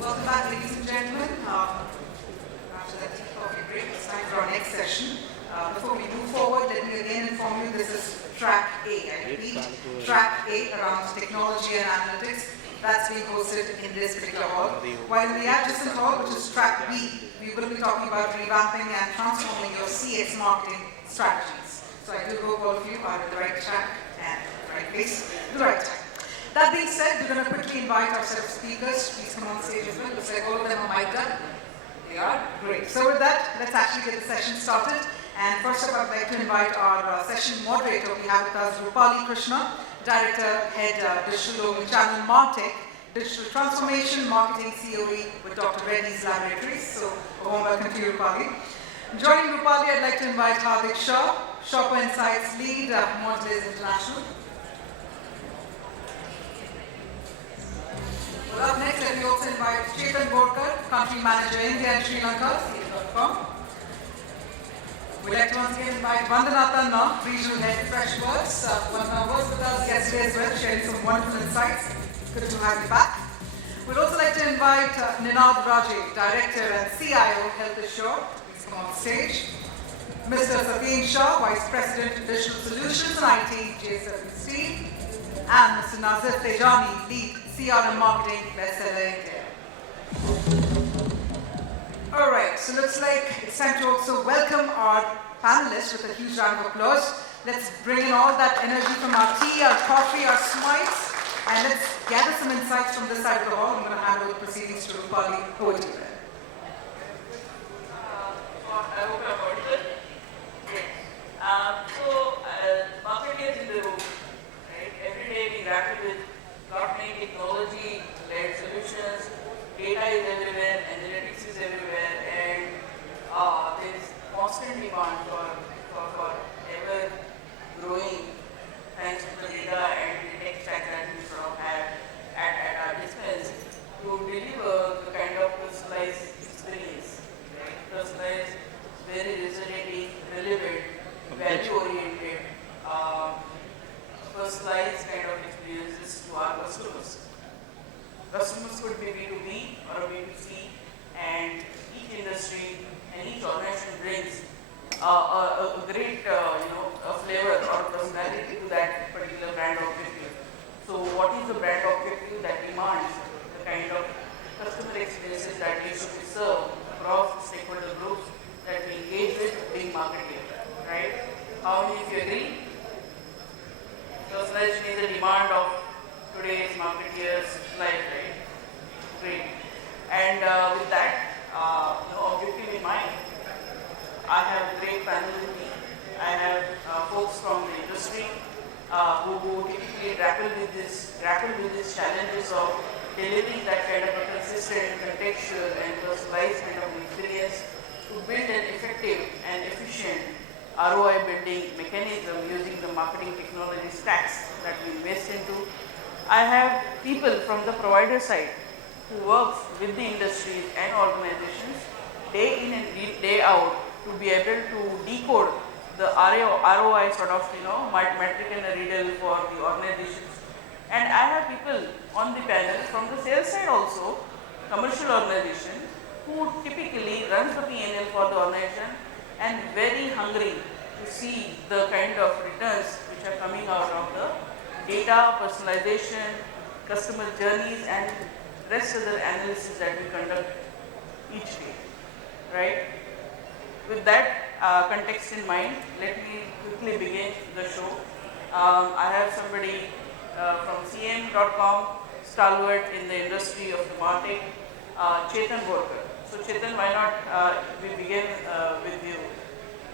Welcome back, ladies and gentlemen. After that tea coffee break, it's time for our next session. Before we move forward, let me again inform you this is track A. I repeat, track A around technology and analytics. That's being hosted in this particular hall. While in the adjacent hall, which is track B, we will be talking about revamping and transforming your CX marketing strategies. So I do hope all of you are in the right track and the right place, the right time. That being said, we're going to quickly invite our set of speakers. Please come on stage as well. Looks like all of them are mic'd up. They are? Great. So with that, let's actually get the session started. And first up, I'd like to invite our session moderator. We have with us Rupali, Krishna, Director, Head Digital Omnichannel MarTech, Digital Transformation, Marketing COE with Dr. Reddy's Laboratories. So a warm welcome to you, Rupali. Joining Rupali, I'd like to invite Hardik, Shah, Shopper Insights Lead, Mondelez International. Well, up next, let me also invite Chetan, Borkar, Country Manager, India and Sri Lanka, CFEST. We'd like to once again invite Vandana, Tanna, Regional Head, Freshworks. Vandana was with us yesterday as well, sharing some wonderful insights. Good to have you back. We'd also like to invite Raje, Director and CIO, HealthAssure. Please come on stage. Mr. Satyen, Shah, Vice President, Digital Solutions and IT, CFEST. And Mr. Nazif, Tejani, Lead, CRM Marketing, Bestseller India. All right, so looks like it's time to also welcome our panelists with a huge round of applause. Let's bring in all that energy from our tea, our coffee, our smiles, and let's gather some insights from this side of the hall. I'm going to hand over the proceedings to Rupali. Over to you. I hope I'm audible. Marketing is in the room. Right? Every day we grapple with lot many technology-led solutions. Data is everywhere, analytics is everywhere, and there is constant demand for ever growing thanks to the data and the tech stack that we have at our dispense to deliver the kind of personalized experience. Right? Personalized, very resonating, relevant, value-oriented, personalized kind of experiences to our customers. Customers could be B2B or B2C, and each industry and each organization brings a great flavor or personality to that particular brand objective. So what is the brand objective that demands the kind of customer experiences that we should serve across stakeholder groups that we engage with being marketing, right? How many of you agree? Personalization is the demand of today's marketeers' life, right? Great. And with that objective in mind, I have a great panel with me. I have folks from the industry who typically grapple with these challenges of delivering that kind of a consistent, contextual, and personalized kind of experience to build an effective and efficient ROI building mechanism using the marketing technology stacks that we invest into. I have people from the provider side who works with the industries and organizations day in and day out to be able to decode the ROI sort of metric and a riddle for the organizations. And I have people on the panel from the sales side also, commercial organization, who typically runs the P&L for the organization and very hungry to see the kind of returns which are coming out of the data, personalization, customer journeys, and rest of the analysis that we conduct each day, right? With that context in mind, let me quickly begin the show. I have somebody from CM.com, stalwart in the industry of the MarTech, Chetan Borkar. So Chetan, why not we begin with you?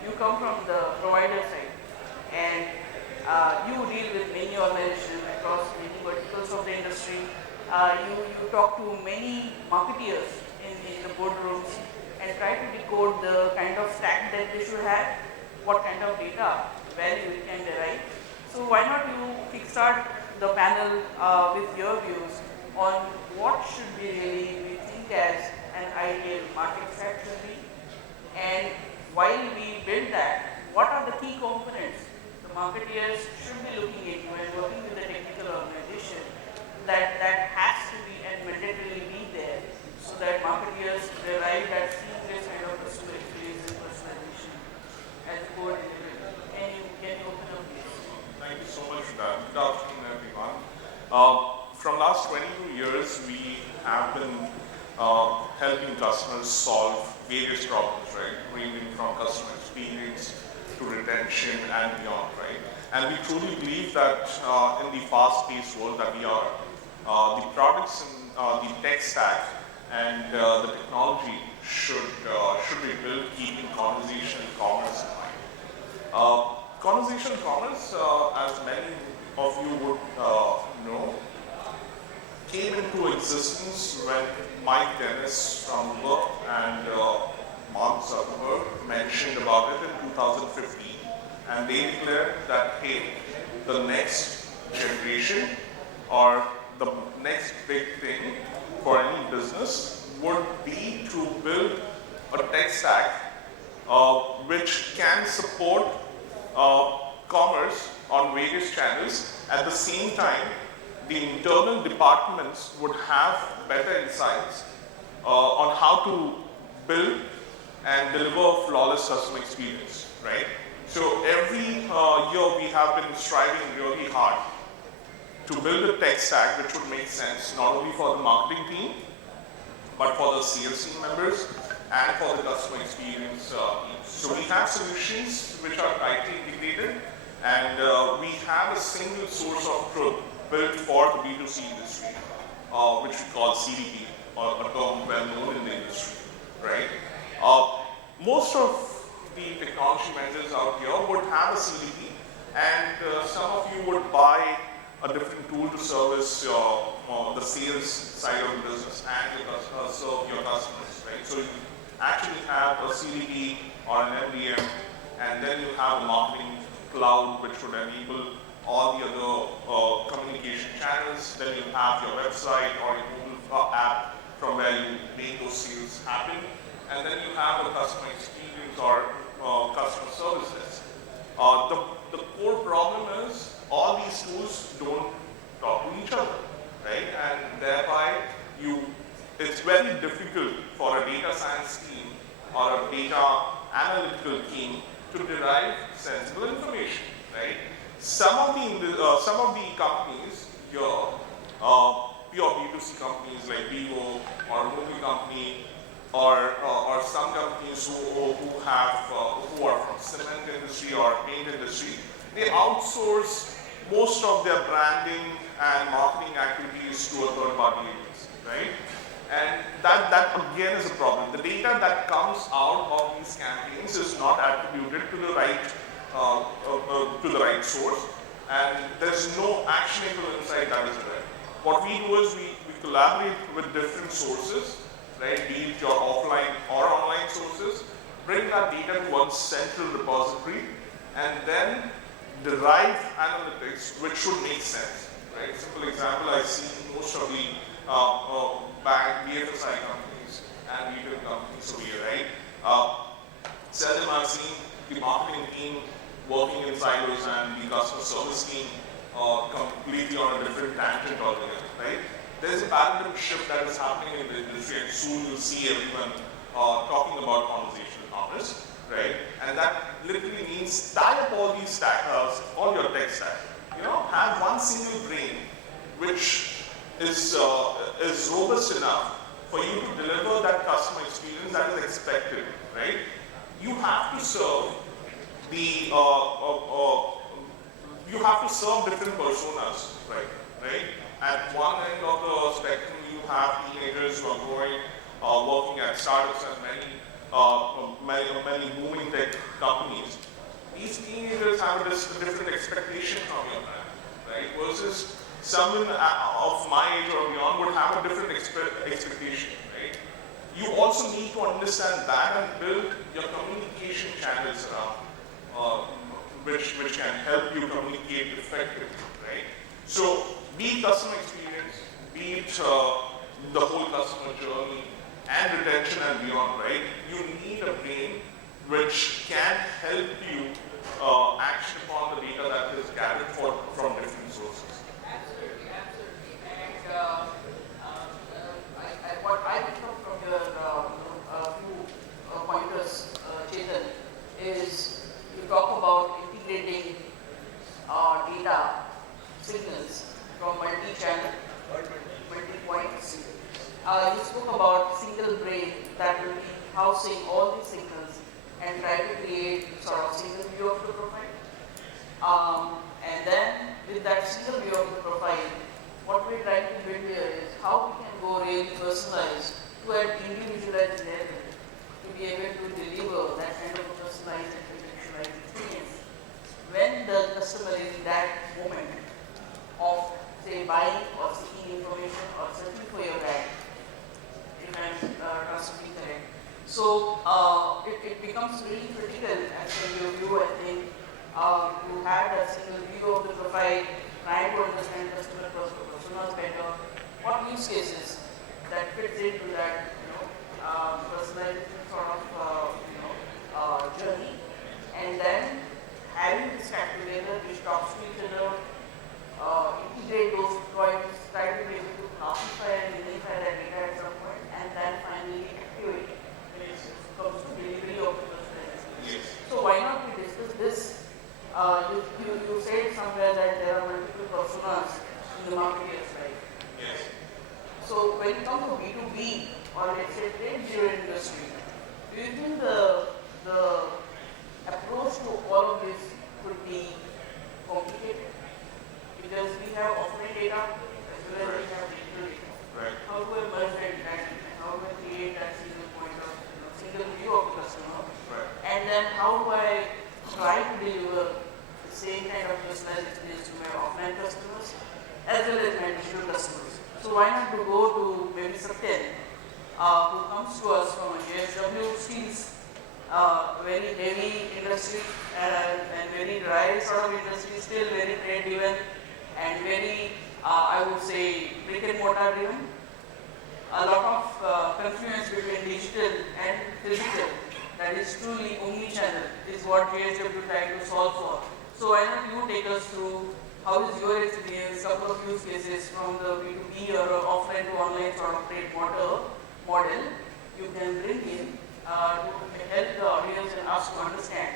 You come from the provider side, and you deal with many organizations across many verticals of the industry. You talk to many marketeers in the boardrooms and try to decode the kind of stack that they should have, what kind of data value we can derive. So why not you kickstart the panel with your views on what should we really think as an ideal market stack should be, and while we build that, what are the key components the marketeers should be looking into and working with the technical organization that has to be and mandatorily be there the last 22 years, we have been helping customers solve various problems, right? Ranging from customer experience to retention and beyond, right? And we truly believe that in the fast-paced world that we are, the products and the tech stack and the technology should be built keeping conversational commerce in mind. Conversational commerce, as many of you would know, came into existence when Mike Dennis from Uber and Mark Zuckerberg mentioned about it in 2015, and they declared that, hey, the next generation or the next big thing for any business would be to build a tech stack which can support commerce on various channels. At the same time, the internal departments would have better insights on how to build and deliver a flawless customer experience, right? So every year we have been striving really hard to build a tech stack which would make sense not only for the marketing team, but for the sales team members and for the customer experience teams. So we have solutions which are tightly integrated, and we have a single source of truth built for the B2C industry, which we call CDP, or a term well known in the industry, right? Most of the technology vendors out here would have a CDP, and some of you would buy a different tool to service the sales side of the business and serve your customers, right? So you actually have a CDP or an MDM, and then you have a marketing cloud which would enable all the other communication channels. Then you have your website or your mobile app from where you make those sales happen. And then you have a customer experience or customer services. The core problem is all these tools don't talk to each other, right? And thereby, it's very difficult for a data science team or a data analytical team to derive sensible information, right? Some of the companies here, pure B2C companies like Vivo or movie company, or some companies who are from cement industry or paint industry, they outsource most of their branding and marketing activities to a third-party agency, right? And that again is a problem. The data that comes out of these campaigns is not attributed to the right source, and there's no actionable insight that is there. What we do is we collaborate with different sources, right? Be it your offline or online sources, bring that data to one central repository, and then derive analytics which should make sense, right? Simple example, I see most of the bank BFSI companies and retail companies over here, right? Seldom I've seen the marketing team working in silos and the customer service team completely on a different tangent altogether, right? There's a paradigm shift that is happening in the industry, and soon you'll see everyone talking about conversational commerce, right? And that literally means tie up all these all your tech stack. You know, have one single brain which is robust enough for you to deliver that customer experience that is expected, right? You have to serve different personas, right? At one end of the spectrum, you have teenagers who are growing, working at startups and many booming tech companies. These teenagers have a different expectation from your brand, right? Versus someone of my age or beyond would have a different expectation, right? You also need to understand that and build your communication channels around, which can help you communicate effectively, right? So, be it customer experience, be it the whole customer journey and retention and beyond, right? You need a brain which can help you action upon the data that is gathered from different sources. Absolutely. And what I picked up from your few pointers, Chetan, is you talk about integrating data signals from multi-channel You spoke about single brain that will be housing all these signals and try to create sort of single view of the profile. And then with that single view of the profile, what we're trying to build here is how we can go really personalized to an individualized level to be able to deliver that kind of a personalized and individualized experience when the customer is in that moment of, say, buying or seeking information or searching for your brand, if I'm transcribing correct. So it becomes really critical as per your view, I think, to have that single view of the profile, trying to understand customer personas better, what use cases that fits into that, personalization sort of, journey, and then having this stack together, which talks to each other, integrate those points, try to be able to classify and identify that data at some point, and then finally activate when it comes to delivery of the personalization. Yes. So why not we discuss this? You said somewhere that there are multiple personas in the marketplace, right? Yes. So when it comes to B2B or let's say trade industry, do you think the approach to all of this could be complicated? Because we have offline data as well as we have digital data. Right. How do I merge that and how do I create that single point of single view of the customer? Right. And then how do I try to deliver the same kind of personalized experience to my offline customers as well as my digital customers? So why not to go to maybe Satyen, who comes to us from a JSW Steels, very heavy industry and very dry sort of industry, still very trade driven and very, I would say, brick and mortar driven. A lot of confluence between digital and physical, that is truly omnichannel, is what JSW trying to solve for. So why not you take us through how is your experience, couple of use cases from the B2B or offline to online sort of trade model you can bring in to help the audience and us to understand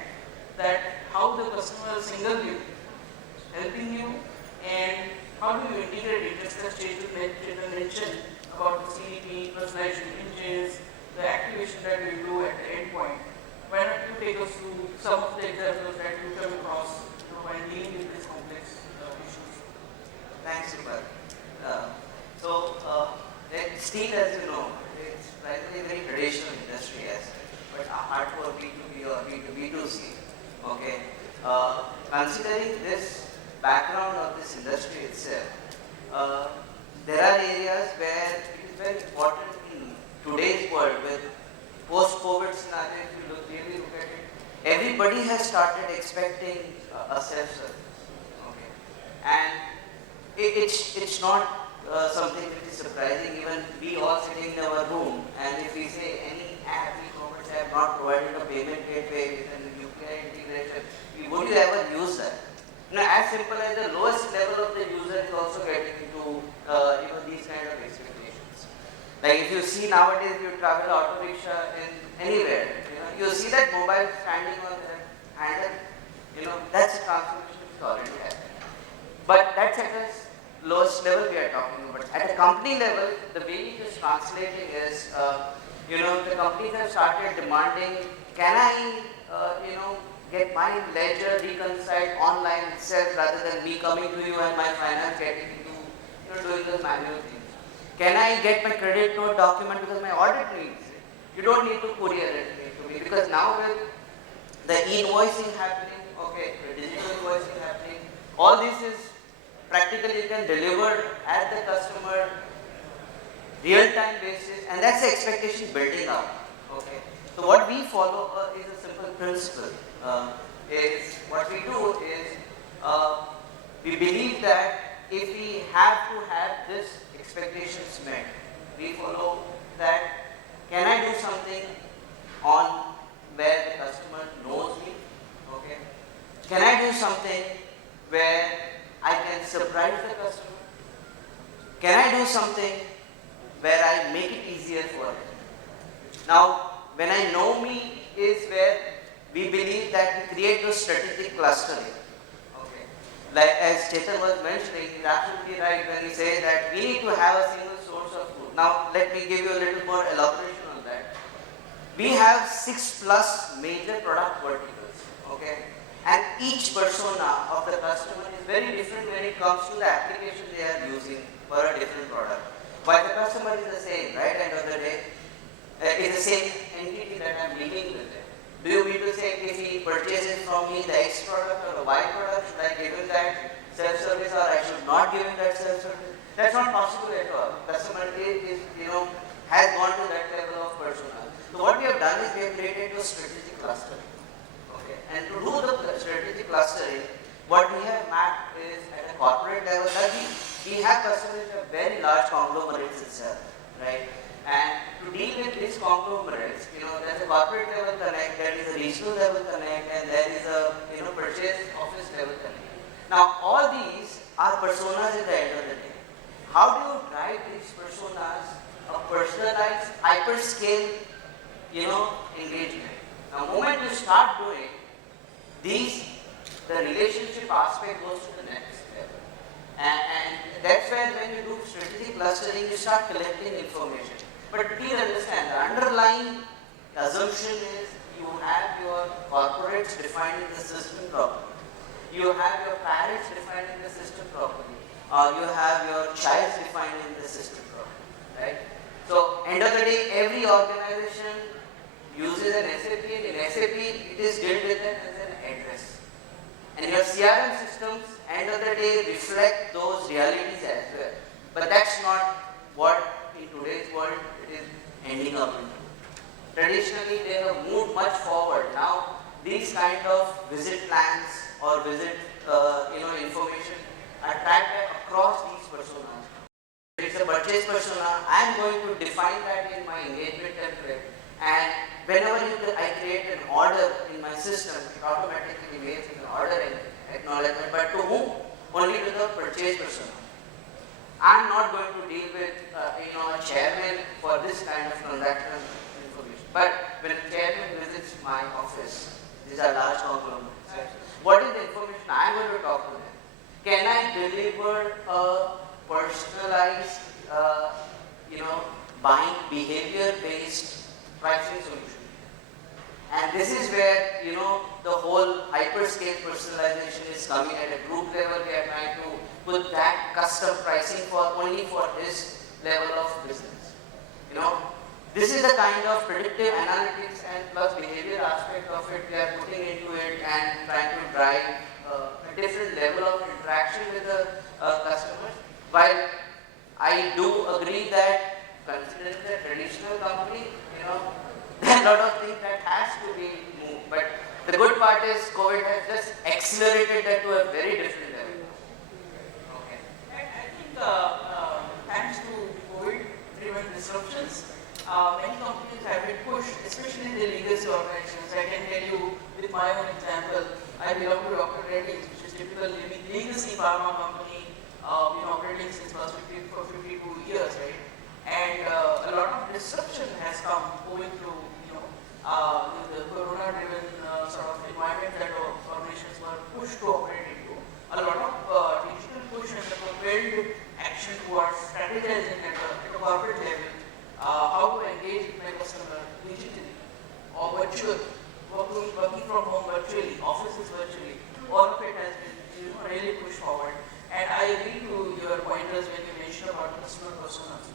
that how the customer single view helping you and how do you integrate it, just as Chetan mentioned about the CDP, personalization engines, the activation that we do at the endpoint. Why not you take us through some of the examples that you come across when dealing with these complex issues? Thanks, Rupali. Steel, as you know, it's primarily a very traditional industry as such, but a hardcore B2B or B2B2C. Okay. Considering this background of this industry itself, there are areas where it is very important in today's world with post-COVID scenario, if you really look at it, everybody has started expecting a self-service. Okay. And it's not something which is surprising. Even we all sitting in our room, and if we say any app, e-commerce app not provided a payment gateway with an UPI integration, would you ever use that? As simple as the lowest level of the user is also getting into these kind of expectations. Like if you see nowadays, you travel auto rickshaw in anywhere, you see that mobile standing on the handle. That's a transformation which is already happening. But that's at a lowest level we are talking about. At a company level, the way it is translating is, the companies have started demanding, can I, get my ledger reconciled online itself rather than me coming to you and my finance getting into, doing the manual things. Can I get my credit note document because my audit needs it? You don't need to courier it to me because now with the invoicing happening, okay, the digital invoicing happening, all this is practically you can deliver at the customer real-time basis, and that's the expectation building up. Okay. So what we follow is a simple principle. What we do is we believe that if we have to have this expectations met, we follow that can I do something on where the customer knows me? Okay. Can I do something where I can surprise the customer? Can I do something where I make it easier for him? Now, when I know me is where we believe that we create those strategic clustering. Okay. Like as Chetan was mentioning, he's absolutely right when we say that we need to have a single source of truth. Now let me give you a little more elaboration on that. We have 6+ major product verticals, okay? And each persona of the customer is very different when it comes to the application they are using for a different product. While the customer is the same, right? End of the day, it's the same entity that I'm dealing with. Do you mean to say if he purchases from me the X product or the Y product, should I give him that self-service or I should not give him that self-service? That's not possible at all. Customer is has gone to that level of persona. So what we have done is we have created a strategic clustering. Okay. And to do the strategic clustering, what we have mapped is at a corporate level that we have customers that are very large conglomerates itself, right? And to deal with these conglomerates, there's a corporate level connect, there is a regional level connect, and there is a purchase office level connect. Now all these are personas at the end of the day. How do you drive these personas a personalized hyperscale engagement? Now the moment you start doing these, the relationship aspect goes to the next level. And that's where when you do strategic clustering, you start collecting information. But please understand, the underlying assumption is you have your corporates defining the system properly. You have your parents defining the system properly. Or you have your child defining the system properly. Right? So, end of the day, every organization uses an SAP, and in SAP, it is dealt with as an address. And your CRM systems, end of the day, reflect those realities as well. But that's not what in today's world it is ending up into. Traditionally, they have moved much forward. Now, these kind of visit plans or visit information are tracked across these personas. If it's a purchase persona, I am going to define that in my engagement template. And whenever I create an order in my system, it automatically makes an order acknowledgement. But to whom? Only to the purchase persona. I'm not going to deal with a chairman for this kind of transaction information. But when a chairman visits my office, these are large conglomerates. What is the information I'm going to talk to them? Can I deliver a personalized, buying behavior-based pricing solution? And this is where, the whole hyperscale personalization is coming at a group level. We are trying to put that custom pricing only for this level of business. This is the kind of predictive analytics and plus behavior aspect of it we are putting into it and trying to drive a different level of interaction with the customers. While I do agree that considering the traditional company, there are a lot of things that has to be moved. But the good part is COVID has just accelerated that to a very different level. Okay. And I think thanks to COVID-driven disruptions, many companies have been pushed, especially the legacy organizations. I can tell you with my own example, I belong to Dr. Reddy, which is typical legacy pharma company, operating since last 52 years, right? And a lot of disruption has come owing to the corona-driven sort of environment that organizations were pushed to operate into. A lot of digital push and the propelled action towards strategizing at a corporate level, how to engage with my customer digitally or virtual, working from home virtually, offices virtually. All of it has been really pushed forward. And I agree to your pointers when you mentioned about customer personas.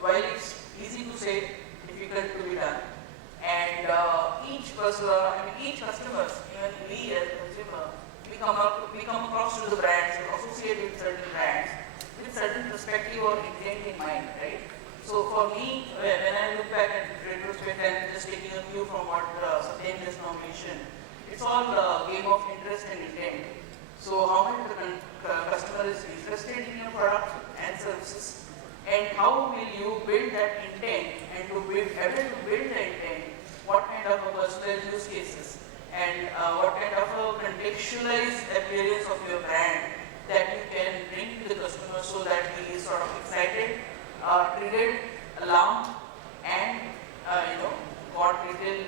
While it's easy to say, difficult to be done, and each customer, even we as a consumer, we come across to the brands, we associate with certain brands with certain perspective or intent in mind, right? So for me, when I look back at retrospect and just taking a cue from what Satyen just now mentioned, it's all a game of interest and intent. So how much the customer is interested in your product and services, and how will you build that intent, and to build the intent, what kind of a personalized use cases, and what kind of a contextualized appearance of your brand that you can bring to the customer so that he is sort of excited, triggered, alarmed, and got little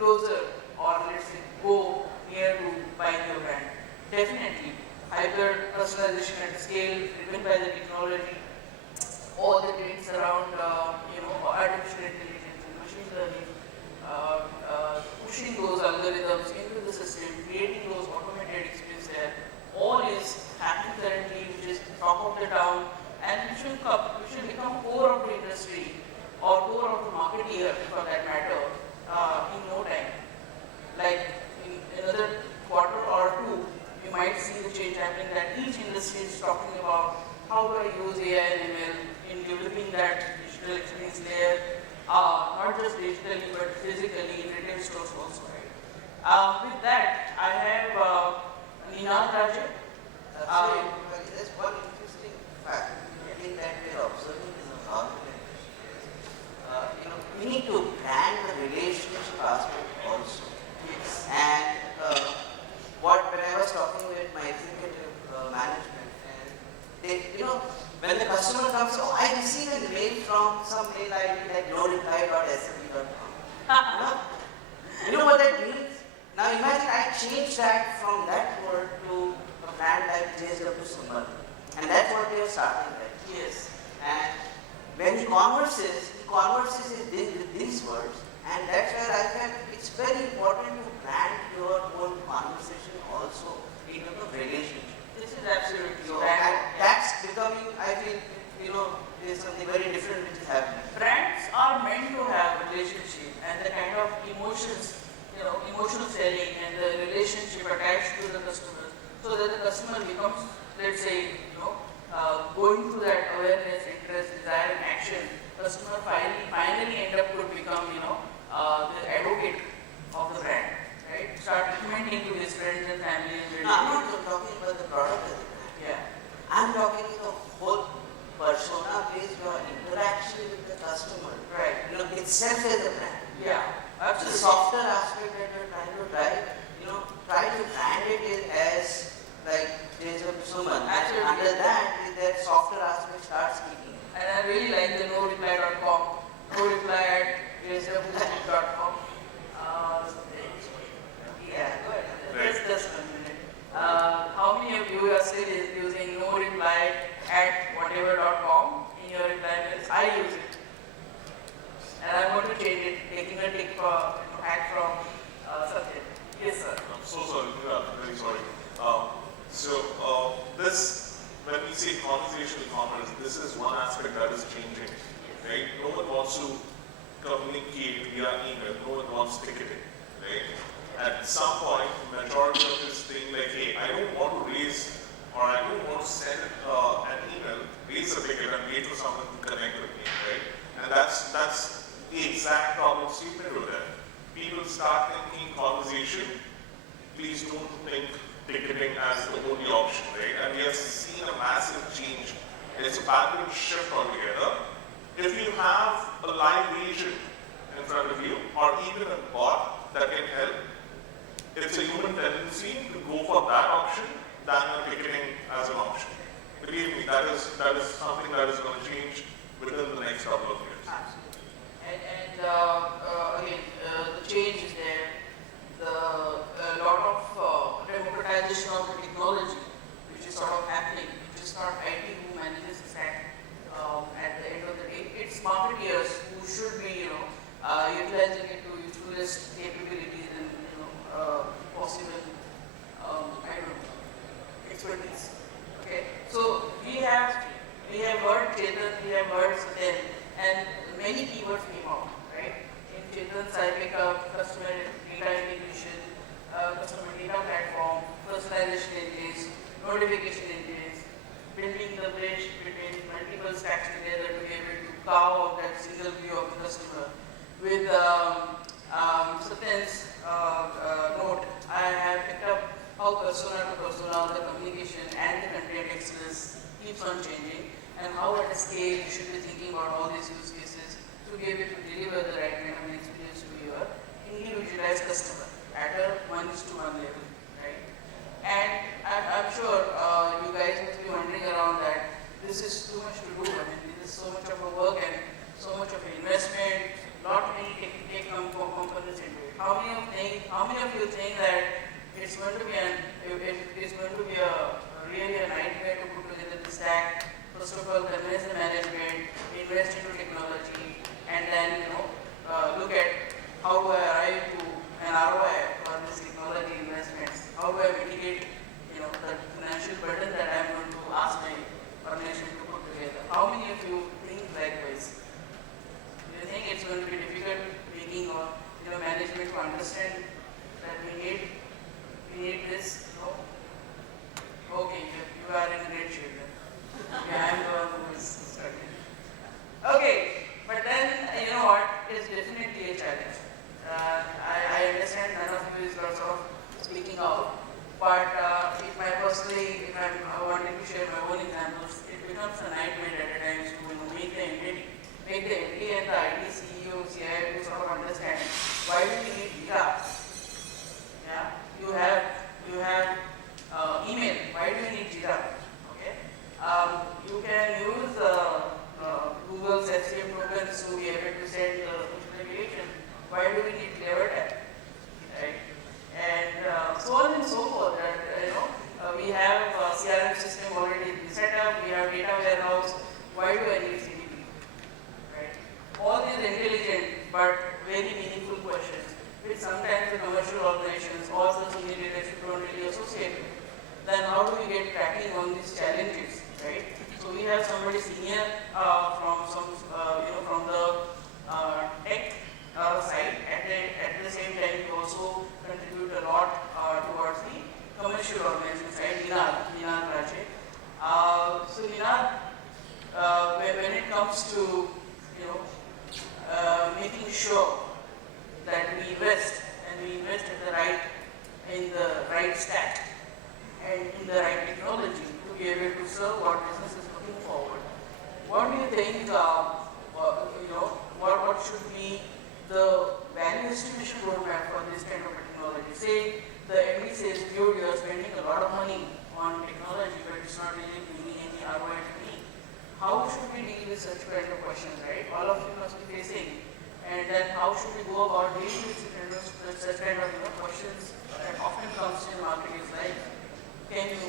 closer, or let's say go near to buying your brand. Definitely, hyper personalization at scale driven by the technology all the trends around, artificial intelligence and machine learning, pushing those algorithms into the system, creating those automated experiences there, all is happening currently, which is top of the town, and which will become core of the industry or core of the market here for that matter in no time. Like in another quarter or two, you might see the change happening that each industry is talking about how do I use AI and ML in developing that digital experience layer, not just digitally but physically in retail stores also. Right? With that, I have Raje. There's one interesting fact that we're observing in the organization. We need to brand the relationship aspect also. Yes. And when I was talking with my executive management, and they, when the customer comes, oh, I received a mail from some mail ID like noreply.sap.com. You know what that means? Now imagine I change that from that word to a brand like JSW Sumbal. And that's what they are starting with. Yes. And when he converses with these words. And that's where I felt it's very important to brand your whole conversation also in terms of relationship. This is absolutely So that's becoming, I feel, there's something very different which is happening. Brands are meant to have relationship and the kind of emotions, emotional selling and the relationship attached to the customer, so that the customer becomes, let's say, going through that awareness, interest, desire, and action. Customer finally end up to become, the advocate of the brand, right? Start recommending to his friends and family and No, I'm not talking about the product as a brand. Yeah. I'm talking the whole persona based on interaction with the customer. Right. Itself as a brand. Yeah. The Absolutely. softer aspect that you're trying to drive, try to brand it as like there's a suman. Absolutely. Under that softer aspect starts kicking in. And I really like the noreply.com, noreply@gsw.com. Yeah, go ahead. Just a minute. How many of you are still using noreply@whatever.com in your reply mails? I use it. And I'm going to change it, taking a tick hack from Satyen. Yes, sir. I'm so sorry, very sorry. When we say conversational commerce, this is one aspect that is changing, right? No one wants to communicate via email, no one wants ticketing, right? At some point, the majority of this thing like, hey, I don't want to raise or I don't want to send an email, raise a ticket and wait for someone to connect with me, right? And that's the exact problem statement over there. People start thinking conversation, please don't think ticketing as the only option, right? And we have seen a massive change. It's a paradigm shift altogether. If you have a live agent in front of you, or even a bot that can help, it's a human tendency to go for that option than ticketing as an option. Believe me, that is something that is going to change within the next couple of years. Absolutely. And again, the change is there. A lot of democratization of the technology, which is sort of happening. It's not IT who manages the stack at the end of the day. It's marketeers who should be, utilizing it to its fullest capabilities and, possible, expertise. Okay. So we have heard Chetan, we have heard Satyen, and many keywords came out, right? In Chetan's, I pick up customer data integration, customer data platform, personalization engines, notification engines, building the bridge between multiple stacks together to be able to carve out that single view of the customer. With Satyen's note, I have picked up how persona to persona, the communication and the content excellence keeps on changing, and how at a scale you should be thinking about all these use cases to be able to deliver the right kind of an experience to your individualized customer at a 1:1 level, right? And I'm sure you guys must be wondering around that this is too much to do. I mean, this is so much of a work and so much of an investment, not many technical components into it. How many of you think that it's going to be really a nightmare to put together the stack? First of all, conveyance and management, invest into technology, and then look at how do I arrive to an ROI for this technology investments? How do I mitigate the financial burden that I'm going to ask my organization to put together? How many of you think likewise? Do you think it's going to be difficult making management to understand that we need this? No? Okay, you are in great shape then. Yeah, I'm the one who is struggling. Okay, but then you know what? It's definitely a challenge. I understand none of you is sort of speaking out, but if I'm wanting to share my own examples, it becomes a nightmare at times to make the MD and the IT CEO, CIO to sort of understand why do we need data. Yeah, you have email. Why do you need data? Okay, you can use Google's SCM tokens to be able to send notification. Why do we need clever tag? Right? And so on and so forth. We have a CRM system already set up. We have data warehouse. Why do I need CDP? Right? All these intelligent but very meaningful questions, which sometimes the commercial organizations or the senior leadership don't really associate with. Then how do we get tracking on these challenges? Right? So we have somebody senior from from the tech side. At the same time, we also contribute a lot towards the commercial organization side. Raje. So when it comes to making sure that we invest in the right stack and in the right technology to be able to serve what business is looking forward. What do you think? What should be the value distribution roadmap for this kind of technology? Say the MD says, dude, you are spending a lot of money on technology, but it's not really bringing any ROI to me. How should we deal with such kind of questions, right? All of you must be facing. And then how should we go about dealing with such kind of questions that often comes in marketing life? Can you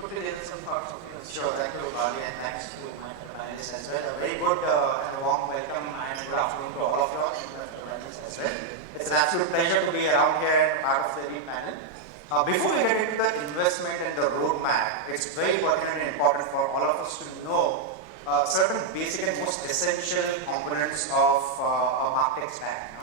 put together some thoughts of yours? Sure, thank you, Rupali, and thanks to my panelists as well. A very good and warm welcome and good afternoon to all of you as well. It's an absolute pleasure to be around here and part of the panel. Before we get into the investment and the roadmap, it's very pertinent and important for all of us to know certain basic and most essential components of a MarTech stack.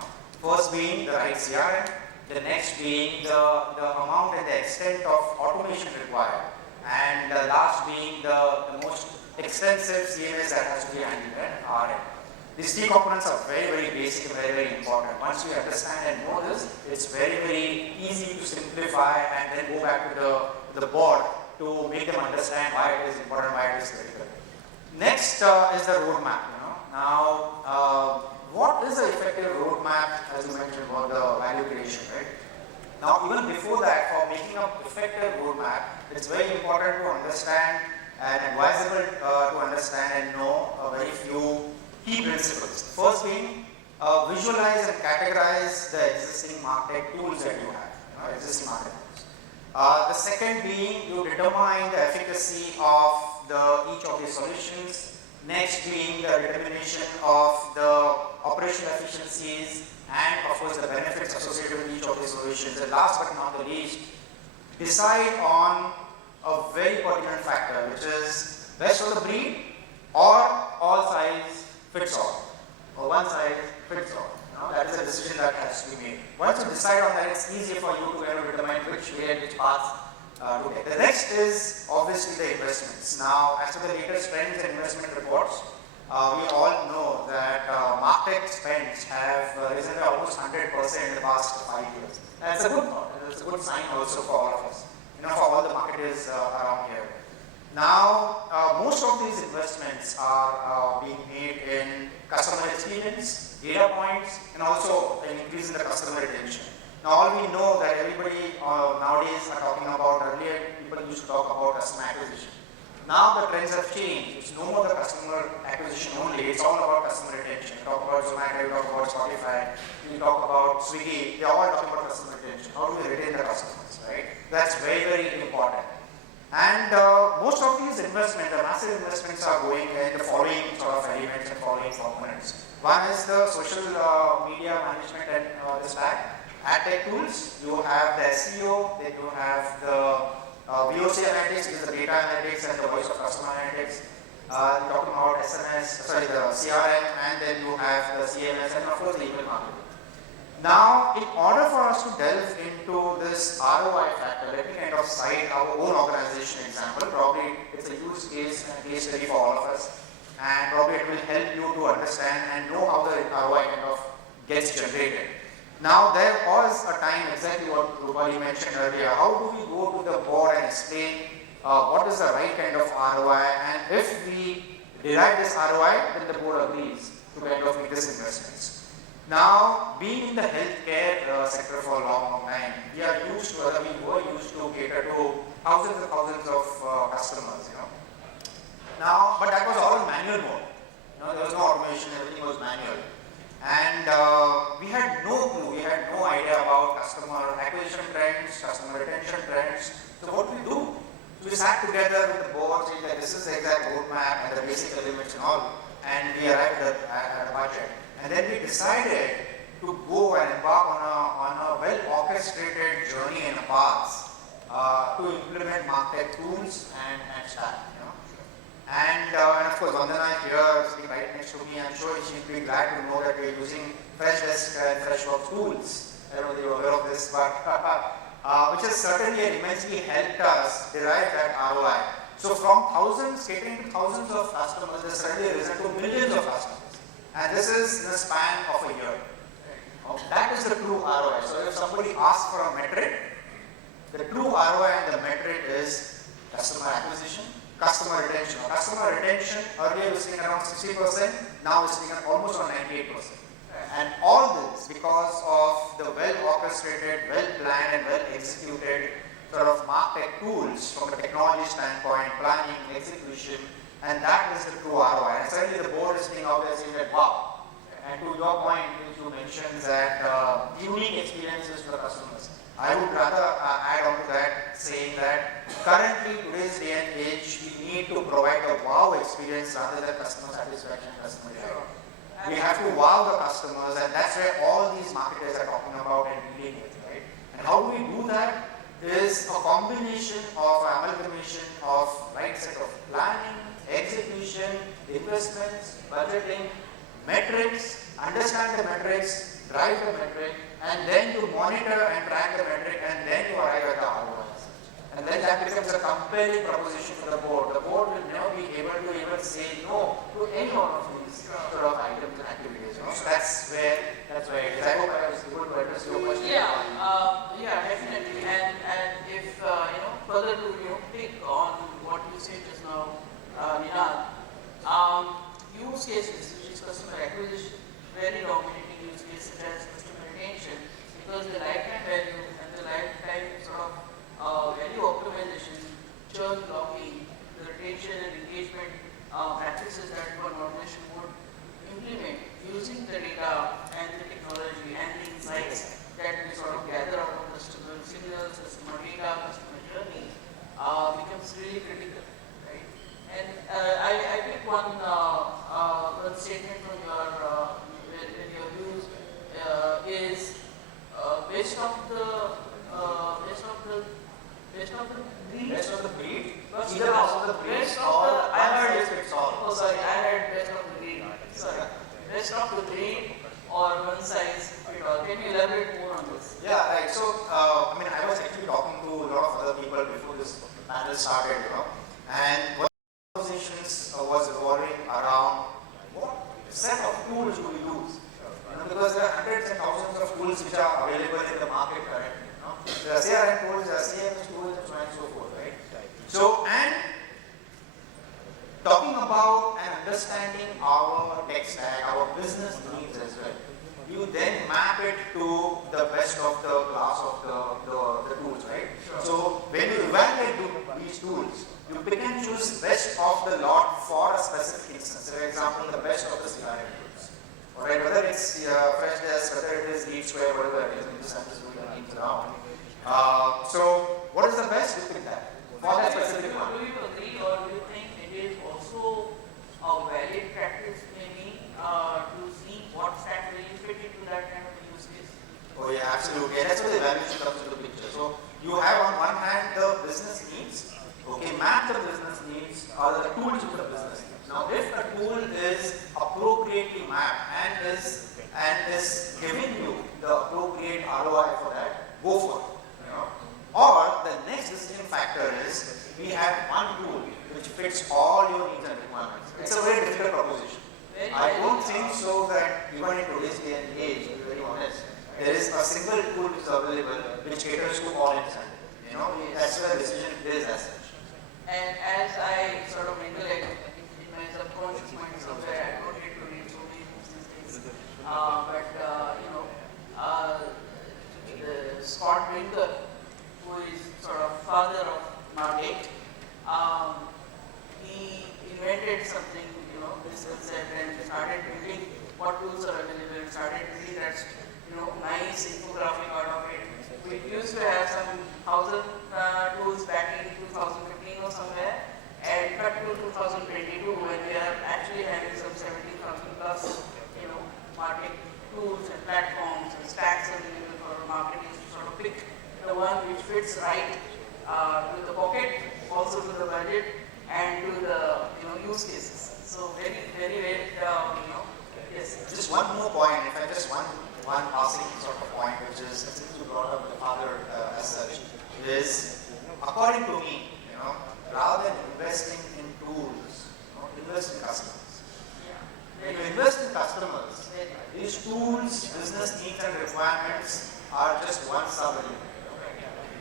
First being the right CRM, the next being the amount and the extent of automation required, and the last being the most extensive CMS that has to be handled at our end. These three components are very, very basic and very, very important. Once you understand and know this, it's very, very easy to simplify and then go back to the board to make them understand why it is important, why it is critical. Next is the roadmap. Now, what is the effective roadmap, as you mentioned, about the value creation, right? Now, even before that, for making an effective roadmap, it's very important to understand and advisable to understand and know very few key principles. First being, visualize and categorize the existing MarTech tools that you have, existing MarTech tools. The second being, you determine the efficacy of each of the solutions. Next being the determination of the operational efficiencies and of course the benefits associated with each of the solutions. And last but not the least, decide on a very pertinent factor, which is best of the breed or all size fits all, or one size fits all. That is a decision that has to be made. Once you decide on that, it's easier for you to determine which way and which path to take. The next is obviously the investments. Now, as per the latest trends and investment reports, we all know that MarTech spends have risen by almost 100% in the past 5 years. That's a good thought. That's a good sign also for all of us, for all the marketers around here. Now, most of these investments are being made in customer experience, data points, and also an increase in the customer retention. Now, all we know that everybody nowadays are talking about, earlier people used to talk about customer acquisition. Now the trends have changed. It's no more the customer acquisition only, it's all about customer retention. You talk about Zomato, you talk about Spotify, you talk about Swiggy, they're all talking about customer retention. How do we retain the customers, right? That's very, very important. And most of these investments, the massive investments are going in the following sort of elements and main components. One is the social media management and the stack. Ad tech tools, you have the SEO, then you have the VOC analytics, which is the data analytics and the voice of customer analytics. You're talking about SMS, sorry, the CRM, and then you have the CMS, and of course the email marketing. Now, in order for us to delve into this ROI factor, let me kind of cite our own organization example. Probably it's a use case and case study for all of us, and probably it will help you to understand and know how the ROI kind of gets generated. Now, there was a time, exactly what Rupali mentioned earlier, how do we go to the board and explain what is the right kind of ROI, and if we derive this ROI, then the board agrees to kind of make this investments. Now, being in the healthcare sector for a long time, we were used to cater to thousands and thousands of customers, Now, but that was all in manual mode. There was no automation, everything was manual. And we had no clue, we had no idea about customer acquisition trends, customer retention trends. So what do we do? So we sat together with the board saying that this is the exact roadmap and the basic elements and all, and we arrived at a budget. And then we decided to go and embark on a well-orchestrated journey and a path to implement MarTech tools and stack. And of course, Vandana here sitting right next to me. I'm sure she'll be glad to know that we're using Freshdesk and Freshworks tools. I don't know if you're aware of this, but which has certainly immensely helped us derive that ROI. So from thousands, catering to thousands of customers, there's suddenly risen to millions of customers. And this is in the span of a year. That is the true ROI. So if somebody asks for a metric, the true ROI and the metric is customer acquisition, customer retention. Customer retention earlier was sitting around 60%, now is sitting at almost on 98%. And all this because of the well-orchestrated, well-planned and well-executed sort of MarTech tools from a technology standpoint, planning, execution, and that is the true ROI. And certainly the board is sitting out there saying that, wow. And to your point, which you mentioned that unique experiences to the customers. I would rather add on to that saying that currently, today's day and age, we need to provide a wow experience rather than customer satisfaction, customer delight. We have to wow the customers, and that's where all these marketers are talking about and dealing with, right? And how do we do that? Is a combination of amalgamation of right set of planning, execution, investments, budgeting, metrics, understand the metrics, drive the metric, and then you monitor and track the metric, and then you arrive at the ROI. And then that becomes a compelling proposition for the board. The board will never be able to even say no to any one of these sort of items and activities. So that's where it is. I hope I was able to address your question. Yeah, definitely. And if further to pick on what you said just now, Ninad, use cases which is customer acquisition, very dominating use case such as customer retention, because the lifetime value and the lifetime sort of value optimization, churn blocking, the retention and engagement practices that one organization would implement using the data and the technology and the insights that we sort of gather out of customer signals, customer data, customer journey becomes really critical, right? And I pick one statement from your views is based on the breed. Based on the breed? Either of the breed or I heard fits all. Oh, sorry, I heard based on the breed. Sorry, based on the breed or one size fit all. Can you elaborate more on this? Yeah, right. So, I was actually talking to a lot of other people before this panel started, and what conversations was revolving around what set of tools do we use? Because there are hundreds and thousands of tools which are available in the market currently. There are CRM tools, there are CMS tools, and so on and so forth, right? So, and talking about and understanding our tech stack, our business needs as well, you then map it to the best of the class of the tools, right? Sure. So, when you evaluate these tools, you pick and choose best of the lot for a specific instance. For example, the best of the CRM tools. Alright, whether it's Freshdesk, whether it is Lead Square, whatever it is, in this sense, we can names around. So, what is the best? You pick that for that specific one. Do you agree, or do you think it is also a valid practice, maybe, tool is appropriately mapped and is giving you the appropriate ROI for that, go for it. You know? Or the next decision factor is we have one tool which fits all your needs and requirements. It's a very difficult proposition. I don't think so that even in today's day and age, to be very honest, there is a single tool which is available which caters to all instances. You know, that's where decision is as such. And as I sort of recollect in my subconscious mind somewhere, I don't need to read so many books these days. Scott Winker, who is sort of father of MarTech, he invented something, this concept, and started building what tools are available, started building that, nice infographic out of it. We used to have some 1,000 tools back in 2015 or somewhere, and cut to 2022 when we are actually having some 17,000 plus, MarTech tools and platforms and stacks available for marketers to sort of pick the one which fits right to the pocket, also to the budget, and to the use cases. So very, very, very, yes. Just one more point, if I just one passing sort of point, which is since you brought up the father as such, is according to me, rather than investing in tools, invest in customers. When you invest in customers, these tools, business needs and requirements are just one sub-element.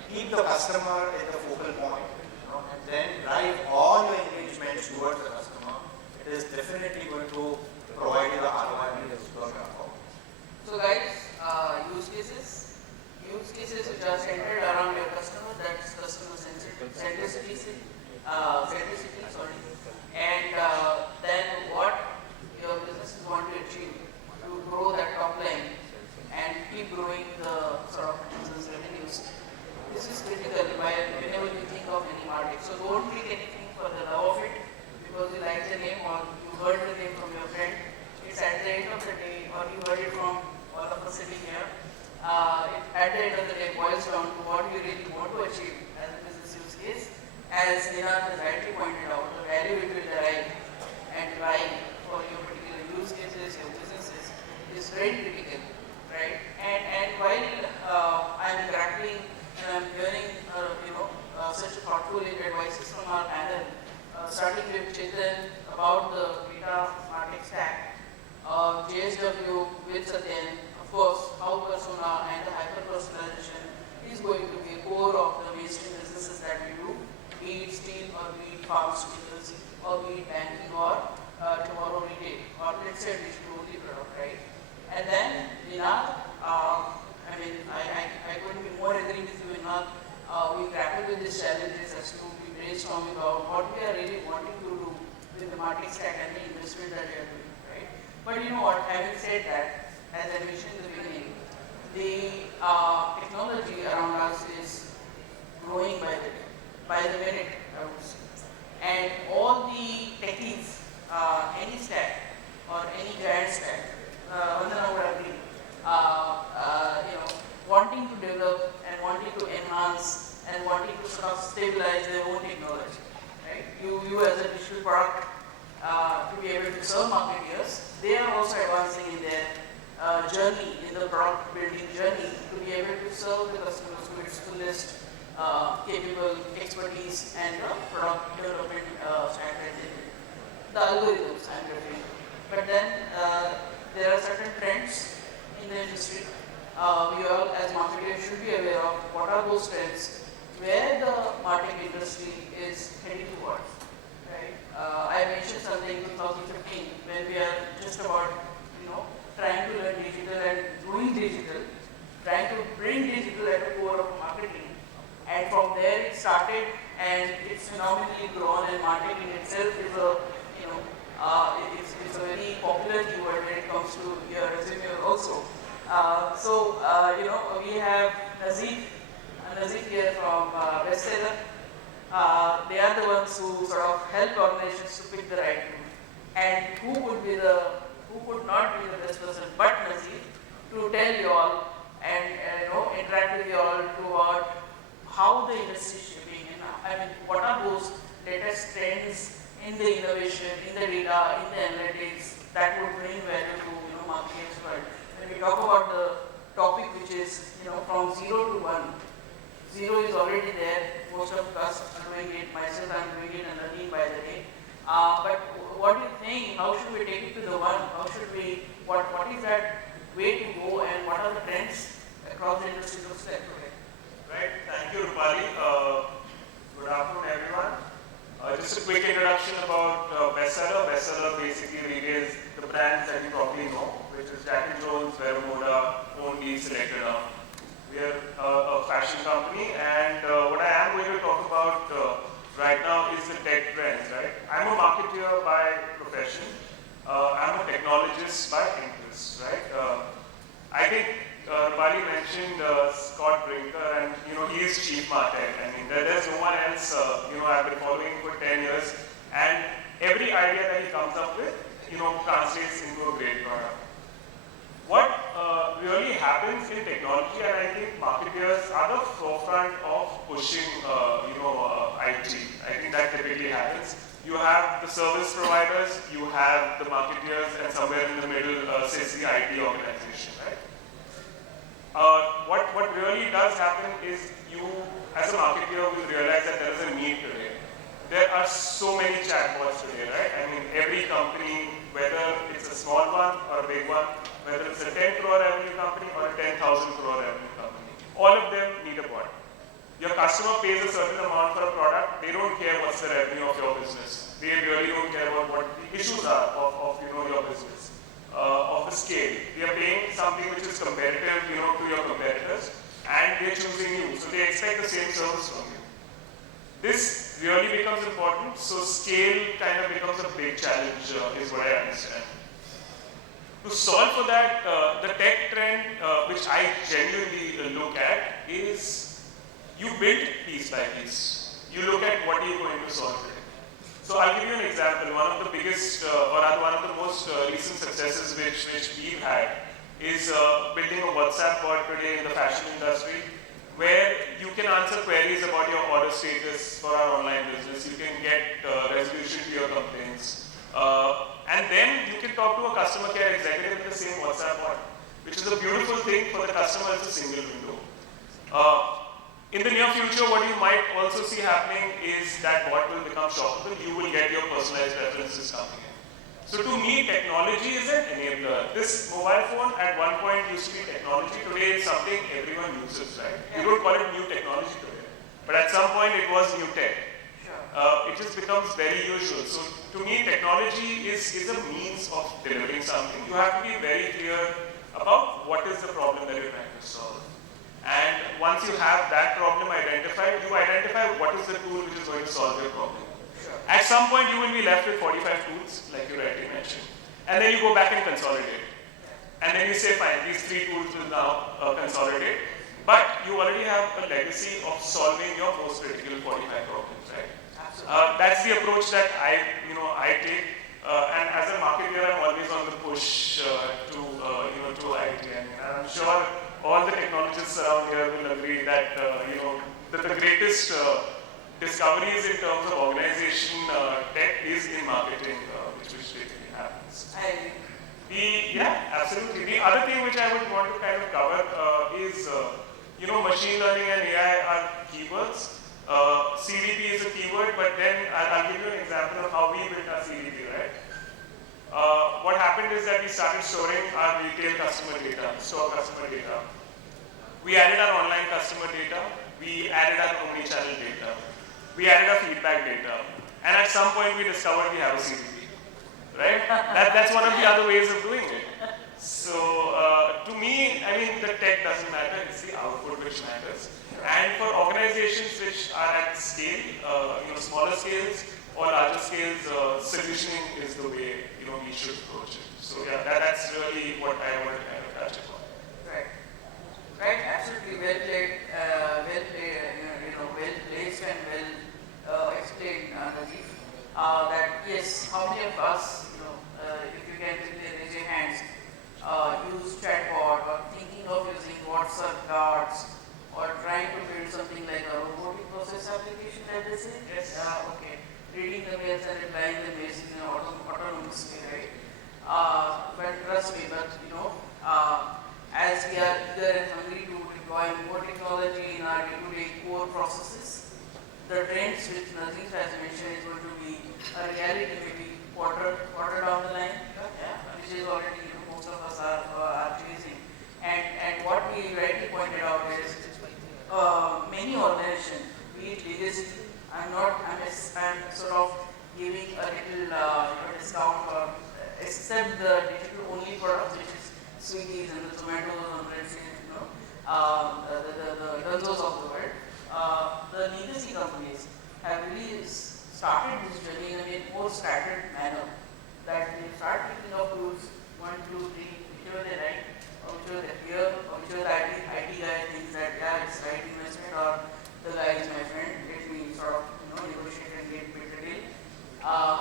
Keep the customer at the focal point, and then drive all your engagements towards the customer. It is definitely going to provide you the ROI you are going for. So guys, use cases which are centered around your customer, that's customer centricity, and then what your businesses want to achieve to grow that top line and keep growing the sort of business revenues. This is critical whenever you think of any MarTech. So don't pick anything for the love of it because you like the name or you heard the name from your friend. It's at the end of the day, or you heard it from all of us sitting here. At the end of the day, boils down to what you really want to achieve as a business use case. As Nina has rightly pointed out, the value it will derive and drive for your particular use cases, your businesses is very critical, right? And while I'm grappling and I'm hearing, such thoughtful advices from our panel, starting with Chetan about the data MarTech stack, JSW with Satyen, of course, how persona and the hyper-personalization is going to be a core of the mainstream businesses that we do, be it steel or be it pharmaceuticals or be it banking or tomorrow retail or let's say digital-only product, right? And then, Vinod, I couldn't be more agree with you, Vinod. We grapple with these challenges as to be brainstorming about what we are really wanting to do with the MarTech stack and the investment that we are doing, right? But you know what, having said that, as I mentioned in the beginning, the technology around us is growing by the minute, I would say. And all the techies, any stack or any giant stack, Vandana would agree, wanting to develop and wanting to enhance and wanting to sort of stabilize their own technology, right? You as a digital product, to be able to serve marketers, they are also advancing in their journey, in the product building journey, to be able to serve the customers to its fullest capable expertise and the product development stack that they build. The algorithms I'm referring to. But then there are certain trends in the industry. We all as marketers should be aware of what are those trends, where the MarTech industry is heading towards. Right? I mentioned something in 2015 when we are just about trying to learn digital and doing digital, trying to bring digital at the core of marketing. And from there it started and it's phenomenally grown, and MarTech in itself is it's a very popular keyword when it comes to your resume also. We have Nazif here from Bestseller. They are the ones who sort of help organizations to pick the right tool. And who could not be the best person but Nazif to tell you all and interact with you all about how the industry is shaping and what are those latest trends in the innovation, in the data, in the analytics that would bring value to marketing world. When we talk about the topic which is from 0 to 1, 0 is already there. Most of us are doing it. Myself, I'm doing it and learning by the day. But what do you think? How should we take it to the 1? How should we? What is that way to go? And what are the trends across the industry looks like today? Right. Thank you, Rupali. Good afternoon, everyone. Just a quick introduction about Bestseller. Bestseller basically retails the brands that you probably know, which is Jack and Jones, Veromoda, Only, Selected Up. We are a fashion company, and what I am going to talk about right now is the tech trends, right? I'm a marketeer by profession. I'm a technologist by interest, right? I think Rupali mentioned Scott Brinker, and he is Chief MarTech. I mean, there's no one else. I've been following for 10 years, and every idea that he comes up with, translates into a great product. What really happens in technology, and I think marketers are the forefront of pushing, IT. I think that typically happens. You have the service providers, you have the marketers, and somewhere in the middle sits the IT organization, right? What really does happen is you, as a marketer, will realize that there is a need today. There are so many chatbots today, right? I mean, every company, whether it's a small one or a big one, whether it's a 10 crore revenue company or a 10,000 crore revenue company, all of them need a bot. Your customer pays a certain amount for a product, they don't care what's the revenue of your business. They really don't care about what the issues are of your business, of the scale. They are paying something which is competitive, to your competitors, and they're choosing you. So they expect the same service from you. This really becomes important, so scale kind of becomes a big challenge, is what I understand. To solve for that, the tech trend, which I genuinely look at, is you build piece by piece. You look at what you're going to solve today. So I'll give you an example. One of the biggest, or one of the most recent successes which we've had is building a WhatsApp bot today in the fashion industry, where you can answer queries about your order status for our online business. You can get resolution to your complaints. And then you can talk to a customer care executive in the same WhatsApp bot, which is a beautiful thing for the customer. It's a single window. In the near future, what you might also see happening is that bot will become shoppable. You will get your personalized preferences coming in. So to me, technology is an enabler. This mobile phone at one point used to be technology. Today it's something everyone uses, right? You don't call it new technology today. But at some point it was new tech. It just becomes very usual. So to me, technology is a means of delivering something. You have to be very clear about what is the problem that you're trying to solve. And once you have that problem identified, you identify what is the tool which is going to solve your problem. At some point, you will be left with 45 tools, like you rightly mentioned. And then you go back and consolidate. And then you say, fine, these 3 tools will now consolidate. But you already have a legacy of solving your most critical 45 problems, right? That's the approach that I take. And as a marketer, I'm always on the push to IT. And I'm sure all the technologists around here will agree that the greatest discoveries in terms of organization tech is in marketing, which typically happens. Absolutely. The other thing which I would want to kind of cover is, machine learning and AI are keywords. CDP is a keyword, but then I'll give you an example of how we built our CDP, right? What happened is that we started storing our retail customer data, store customer data. We added our online customer data. We added our Omnichannel data. We added our feedback data. And at some point we discovered we have a CDP, right? That's one of the other ways of doing it. So to me, I mean, the tech doesn't matter, it's the output which matters. And for organizations which are at scale, smaller scales or larger scales, solutioning is the way we should approach it. So yeah, that's really what I want to kind of touch upon. Right, absolutely well played, well placed and well explained, Nazif. That yes, how many of us, if you can raise your hands, use chatbot or thinking of using WhatsApp cards or trying to build something like a robotic process application that they say? Yes. Okay. Reading the mails and replying but trust me, but as we are eager and hungry to deploy more technology in our day-to-day core processes, the trends which Nazif has mentioned is going to be a reality maybe quarter down the line, which is already most of us are chasing. And what we rightly pointed out is many organizations, be it legacy, I'm sort of giving a little discount or except the digital only products, which is Swiggy's and the Zomatos and let's say, the Dunzos of the world. The legacy companies have really started this journey in a more scattered manner, that they start picking up tools, 1, 2, 3, whichever they like, or whichever they hear, or whichever the IT guy thinks that, yeah, it's right investment, or the guy is my friend, let me sort of negotiate and get better deal.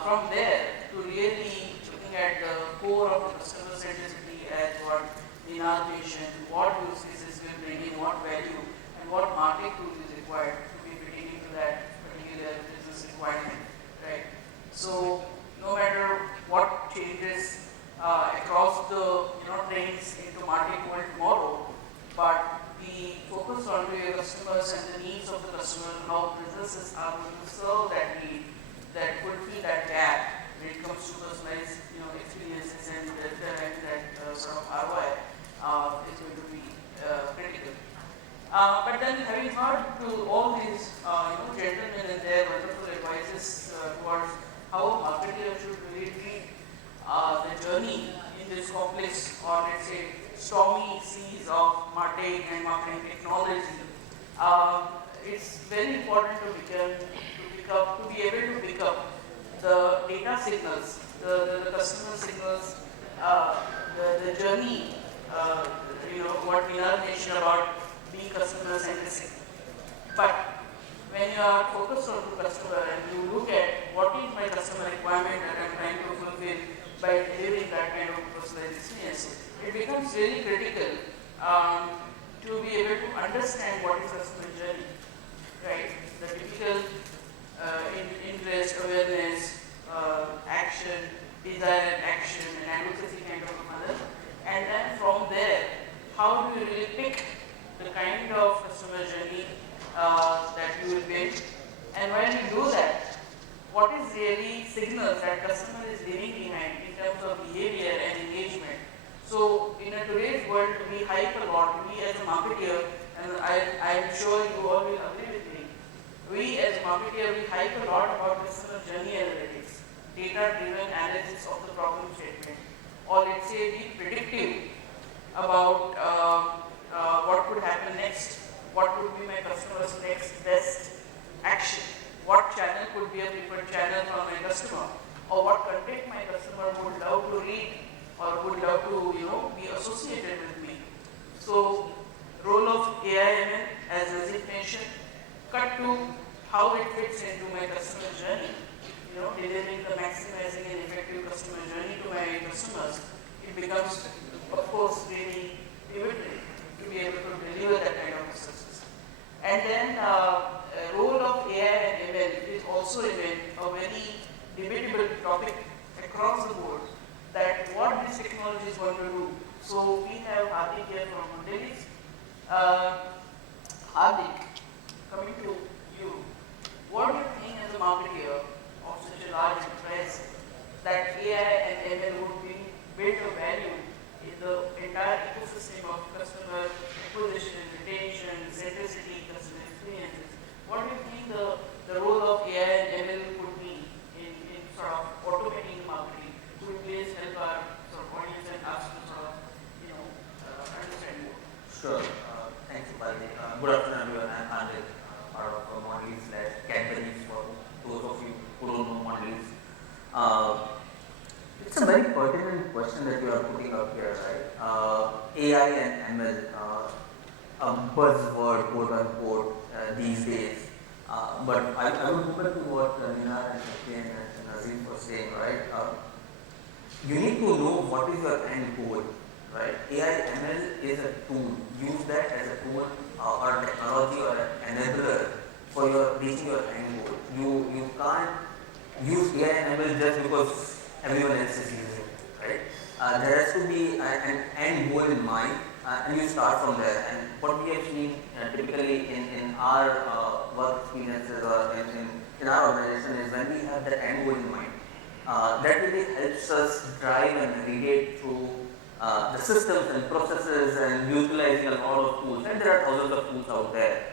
From there, to really looking at the core of the customer centricity as what in our vision, what use cases will bring in, what value, and what MarTech tool is required to be fitting into that particular business requirement, right? So, no matter what changes across the trends into MarTech world tomorrow, but the focus on to your customers and the needs of the customer, how businesses are going to serve that need, that fulfill that gap when it comes to personalized experiences and that sort of ROI is going to be critical. But then having heard to all these gentlemen and their wonderful advices towards how a marketer should really treat the journey in this complex or let's say stormy seas of MarTech and marketing technology, it's very important to be able to pick up the data signals, the customer signals, the journey, what we are mentioned about being customer centric. But when you are focused on the customer and you look at what is my customer requirement that I'm trying to fulfill by delivering that kind of personalized experience, it becomes really critical to be able to understand what is customer journey, right? The typical interest, awareness, action, desire and action, and advocacy kind of a manner. And then from there, how do you really pick the kind of customer journey that you will build? And when you do that, what is really signals that customer is leaving behind in terms of behavior and engagement? So in today's world, we hype a lot. We as a marketer, and I'm sure you all will agree with me, we as a marketer, we hype a lot about customer journey analytics, data-driven analysis of the problem statement, or let's say be predictive about what could happen next, what would be my customer's next best action, what channel could be a preferred channel for my customer, or what content my customer would love to read or would love to be associated with me. So role of AI/ML, as Nazif mentioned, cut to how it fits into my customer journey, delivering the maximizing and effective customer journey to my customers. It becomes, of course, really pivotal to be able to deliver that kind of success. And then role of AI and ML is also a very debatable topic across the board, that what this technology is going to do. So we have Hardik here from Mondelez. Hardik, coming to you, what do you think as a marketer of such a large enterprise that AI and ML would be build a value in the entire ecosystem of customer acquisition, retention, centricity, customer experiences? What do you think the role of AI and ML would be in sort of automating the marketing? Could you please help our sort of audience and us to sort of understand more? Sure. Thanks, Rupali. Good afternoon, everyone. I'm Hardik, part of Mondelez/Cadbury's for those of you who don't know Mondelez. It's a very pertinent question that you are putting up here, right? AI and ML, a buzzword, quote unquote, these days. But I would go back to what Nina and Satyen and Nazif were saying, right? You need to know what is your end goal, right? AI ML is a tool. Use that as a tool or technology or an enabler for your reaching your end goal. You can't use AI and ML just because everyone else is using it, right? there has to be an end goal in mind, and you start from there. And what we have seen typically in our work experiences or in our organization is when we have that end goal in mind, that really helps us drive and navigate through the systems and processes and utilizing a lot of tools. And there are thousands of tools out there.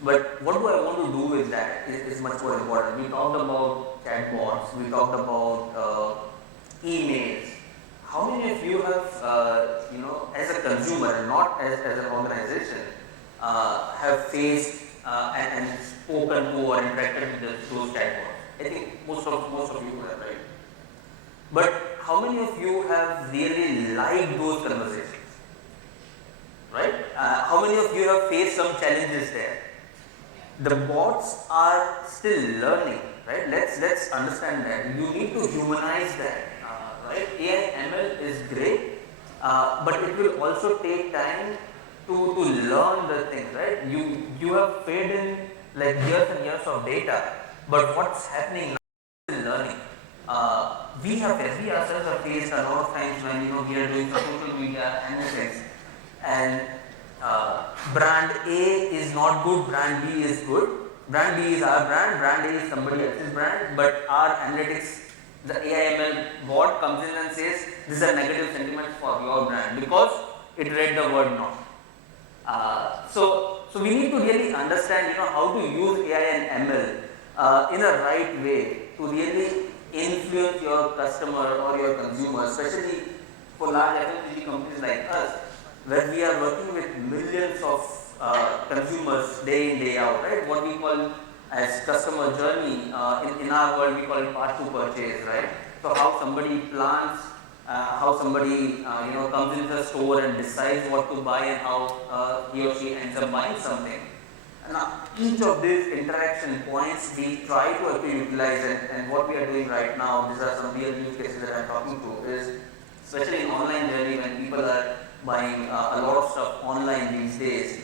But what do I want to do with that is much more important. We talked about chatbots, we talked about emails. How many of you have, as a consumer and not as an organization, have faced and spoken to or interacted with those chatbots? I think most of you would have, right? But how many of you have really liked those conversations? Right? How many of you have faced some challenges there? The bots are still learning, right? Let's understand that. You need to humanize that, right? AI ML is great, but it will also take time to learn the things, right? You have fed in like years and years of data, but what's happening now is learning. We ourselves have faced a lot of times when we are doing social media analytics, and brand A is not good, brand B is good. Brand B is our brand A is somebody else's brand, but our analytics, the AI/ML bot comes in and says this is a negative sentiment for your brand because it read the word not. So we need to really understand how to use AI and ML in a right way to really influence your customer or your consumer, especially for large FMCG companies like us, where we are working with millions of consumers day in, day out, right? What we call as customer journey, in our world we call it path to purchase, right? So how somebody plans, how somebody comes into the store and decides what to buy and how he or she ends up buying something. Now, each of these interaction points we try to utilize, and what we are doing right now, these are some real use cases that I am talking to, is especially in online journey when people are buying a lot of stuff online these days,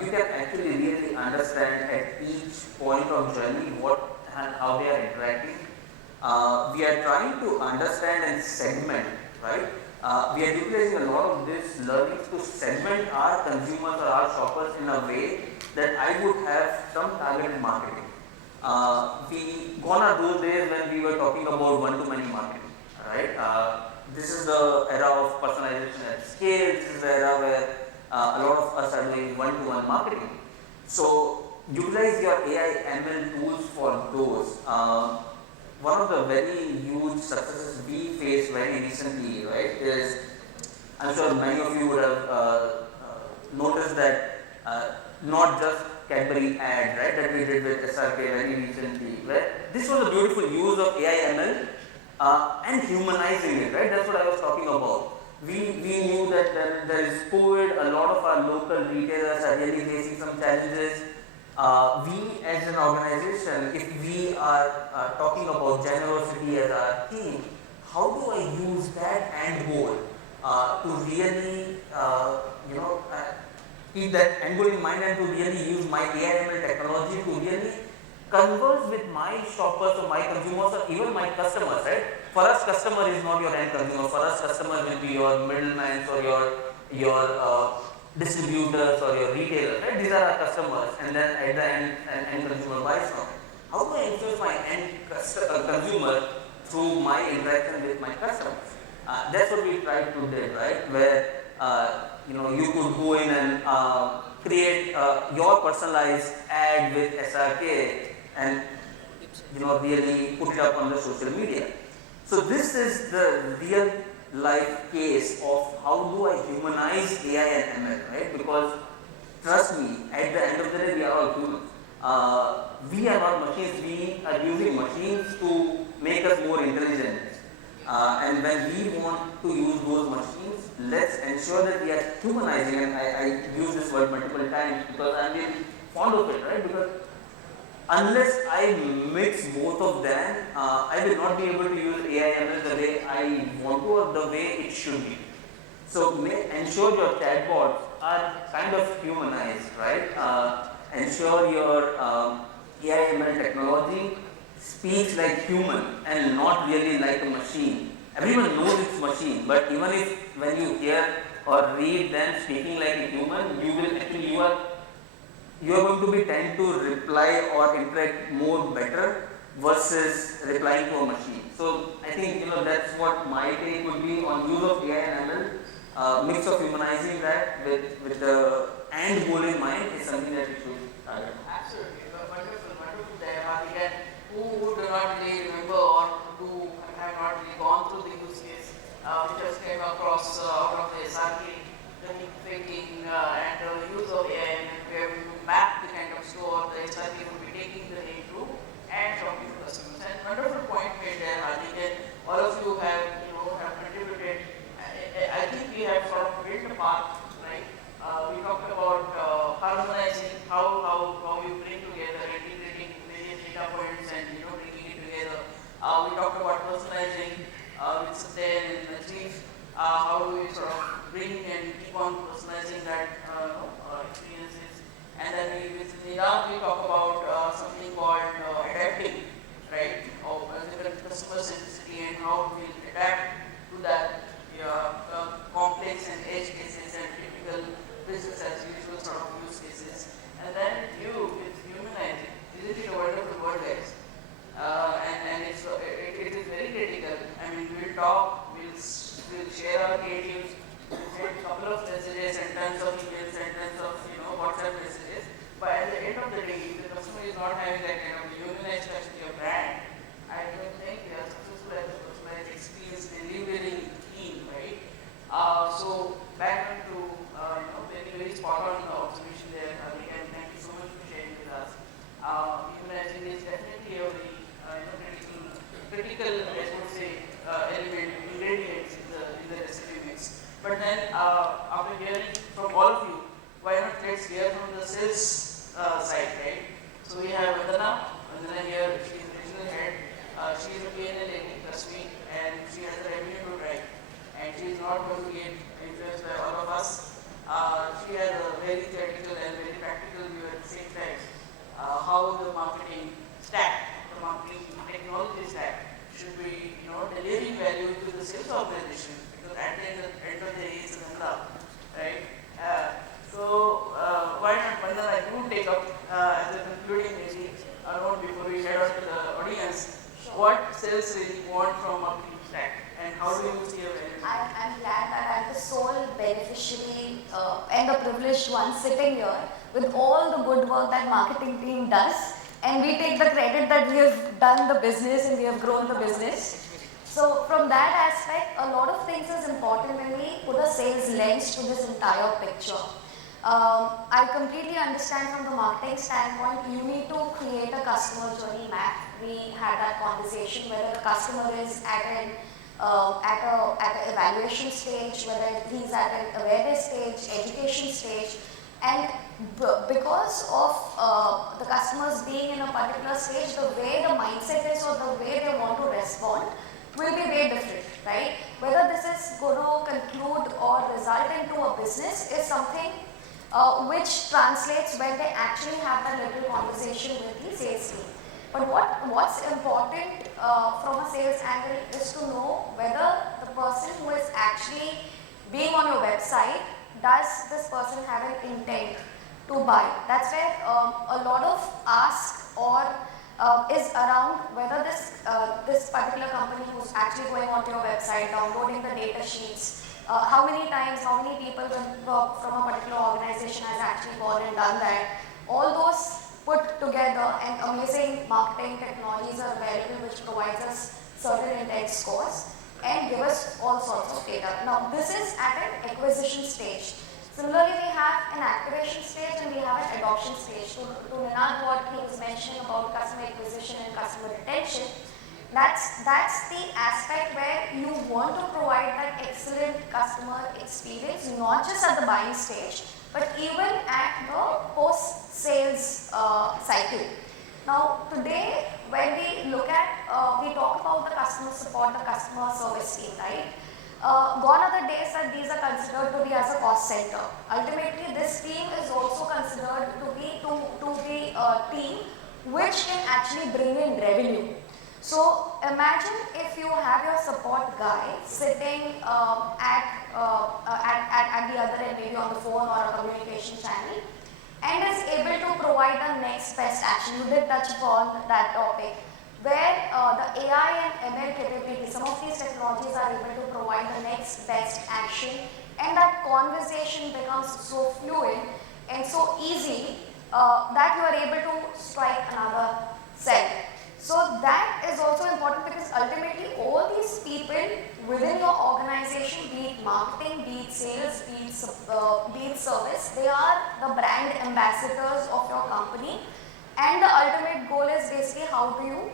you can actually really understand at each point of journey what and how they are interacting. We are trying to understand and segment, right? We are utilizing a lot of this learning to segment our consumers or our shoppers in a way that I would have some targeted marketing. We gone are those days when we were talking about one-to-many marketing, right? This is the era of personalization at scale. This is the era where a lot of us are doing one-to-one marketing. So utilize your AI ML tools for those. One of the very huge successes we faced very recently, right, is I'm sure many of you would have noticed that not just Cadbury ad, right, that we did with SRK very recently, where this was a beautiful use of AI ML and humanizing it, right? That's what I was talking about. We knew that when there is COVID, a lot of our local retailers are really facing some challenges. We as an organization, if we are talking about generosity as our theme, how do I use that end goal to really, keep that end goal in mind and to really use my AI/ML technology to really converse with my shoppers or my consumers or even my customers, right? For us, customer is not your end consumer. For us, customer will be your middlemen or your distributors or your retailers, right? These are our customers, and then at the end, an end consumer buys from it. How do I influence my end consumer through my interaction with my customers? That's what we tried to do, right? Where you could go in and create your personalized ad with SRK and really put it up on the social media. So this is the real life case of how do I humanize AI and ML, right? Because trust me, at the end of the day, we are all humans. We are not machines. We are using machines to make us more intelligent. And when we want to use those machines, let's ensure that we are humanizing. And I use this word multiple times because I'm really fond of it, right? Because unless I mix both of them, I will not be able to use AI/ML the way I want to or the way it should be. So ensure your chatbots are kind of humanized, right? Ensure your AI/ML technology speaks like human and not really like a machine. everyone knows it's machine, but even if when you hear or read them speaking like a human, you will actually, you are going to be tend to reply or interact more better versus replying to a machine. So I think that's what my take would be on use of AI and ML. Mix of humanizing that with the end goal in mind is something that we should target. Absolutely, wonderful there, Hardik. And who do not really remember or who have not really gone through the use case, which has came across out of the SRK, the faking and the use of AI, and where we map the kind of store the SRK will be taking the name to and talking to customers. And wonderful point made there, Hardik. And all of you have have contributed. I think we have sort of built a path, right? We talked about harmonizing how you bring together, integrating various data points and bringing it together. We talked about personalizing with Satyen and Nazif. How do we sort of bring and keep on personalizing that experiences? And then with Nina, we talk about something called adapting, right? Of different customer centricity and how we adapt to that complex and edge cases and typical business as usual sort of use cases. And then with humanizing, isn't it a wonderful word, guys? And it is very critical. I mean, we'll talk, we'll share our creatives, we'll send a couple of messages and tons of emails and tons of WhatsApp messages. But at the end of the day, if the customer is not having that kind of humanized touch with your brand, I don't think we are successful as a personalized experience delivering team, right? So back on to very spot on observation there, Hardik, and thank you so much for sharing with us. Humanizing is definitely a very critical, I would say, element, ingredients in the recipe mix. But then after hearing from all of you, why not let's hear from the sales side, right? So we have Vandana here, she is the regional head. She is a PNL lady, trust me, and she has a revenue to drive. And she is not going to get influenced by all of us. She has a very theoretical and very practical view at the same time. How the marketing stack, the marketing technology stack should be, delivering value to the sales organization. Because at the end of the day, it's a Nanda, right? So why not, Vandana, you take up as a concluding maybe note before we head on to the audience. What sales really want from marketing stack, and how do you see a value? I'm glad that I'm the sole beneficiary and the privileged one sitting here with all the good work that marketing team does, and we take the credit that we have done the business and we have grown the business. So from that aspect, a lot of things is important when we put a sales lens to this entire picture. I completely understand from the marketing standpoint, you need to create a customer journey map. We had that conversation whether the customer is at an evaluation stage, whether he's at an awareness stage, education stage, and because of the customers being in a particular stage, the way the mindset is or the way they want to respond will be very different, right? Whether this is going to conclude or result into a business is something which translates when they actually have that little conversation with the sales team. But what's important from a sales angle is to know whether the person who is actually being on your website, does this person have an intent to buy? That's where a lot of ask or is around whether this particular company who's actually going onto your website, downloading the data sheets, how many times, how many people from a particular organization has actually gone and done that. All those put together, and amazing marketing technologies are available which provides us certain intent scores and give us all sorts of data. Now this is at an acquisition stage. Similarly, we have an activation stage and we have an adoption stage. To Ninad, what he was mentioning about customer acquisition and customer retention, that's the aspect where you want to provide that excellent customer experience, not just at the buying stage, but even at the post-sales cycle. Now, today, when we look at, we talk about the customer support, the customer service team, right? Gone are the days that these are considered to be as a cost center. Ultimately, this team is also considered to be a team which can actually bring in revenue. So imagine if you have your support guy sitting at the other end, maybe on the phone or a communication channel, and is able to provide the next best action. You did touch upon that topic, where the AI and ML capabilities, some of these technologies are able to provide the next best action, and that conversation becomes so fluid and so easy that you are able to strike another cell. So that is also important, because ultimately all these people within your organization, be it marketing, be it sales, be it service, they are the brand ambassadors of your company, and the ultimate goal is basically how do you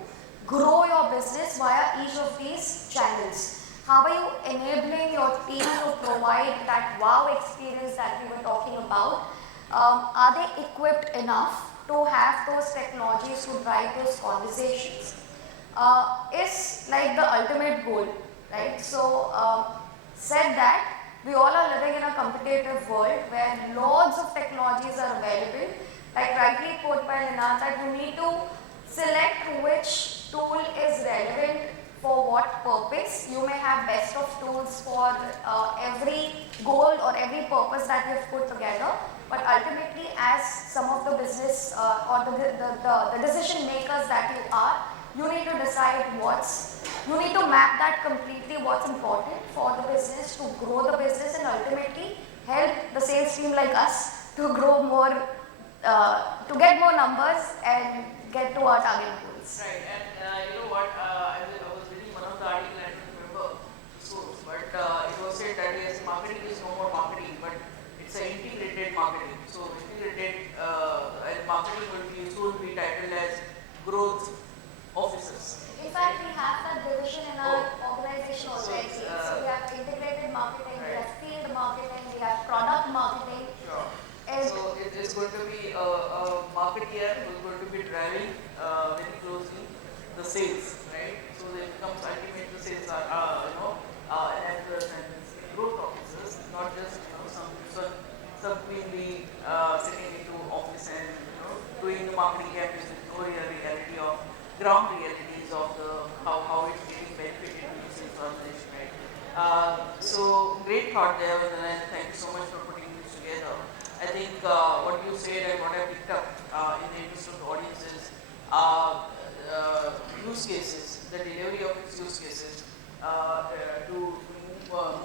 grow your business via each of these channels. How are you enabling your team to provide that wow experience that we were talking about? Are they equipped enough to have those technologies to drive those conversations? Is like the ultimate goal, right? So, said that, we all are living in a competitive world where loads of technologies are available. Like rightly put by Linat, that you need to select which tool is relevant for what purpose. You may have best of tools for every goal or every purpose that you've put together, but ultimately, as some of the business or the decision makers that you are, you need to decide you need to map that completely what's important for the business, to grow the business, and ultimately help the sales team like us to grow more, to get more numbers and get to our target goals. Right, and you know what, I was reading one of the articles, I don't remember the source, but it was said that yes, marketing is no more marketing, but it's an integrated marketing. So integrated and marketing will be soon be titled as growth officers. In fact, we have that division in our organization already. So we have integrated marketing, we have field marketing, we have product marketing. Sure. So it is going to be a marketeer who is going to be driving very closely the sales, right? So it becomes ultimately the sales are enablers and growth officers, not just some queenly sitting into office and doing the marketing campaigns with no real reality of ground realities of the how it's getting benefited to the sales organization, right? So great thought there, and thank you so much for putting this together. I think what you said and what I picked up in the interest of the audience is use cases, the delivery of its use cases,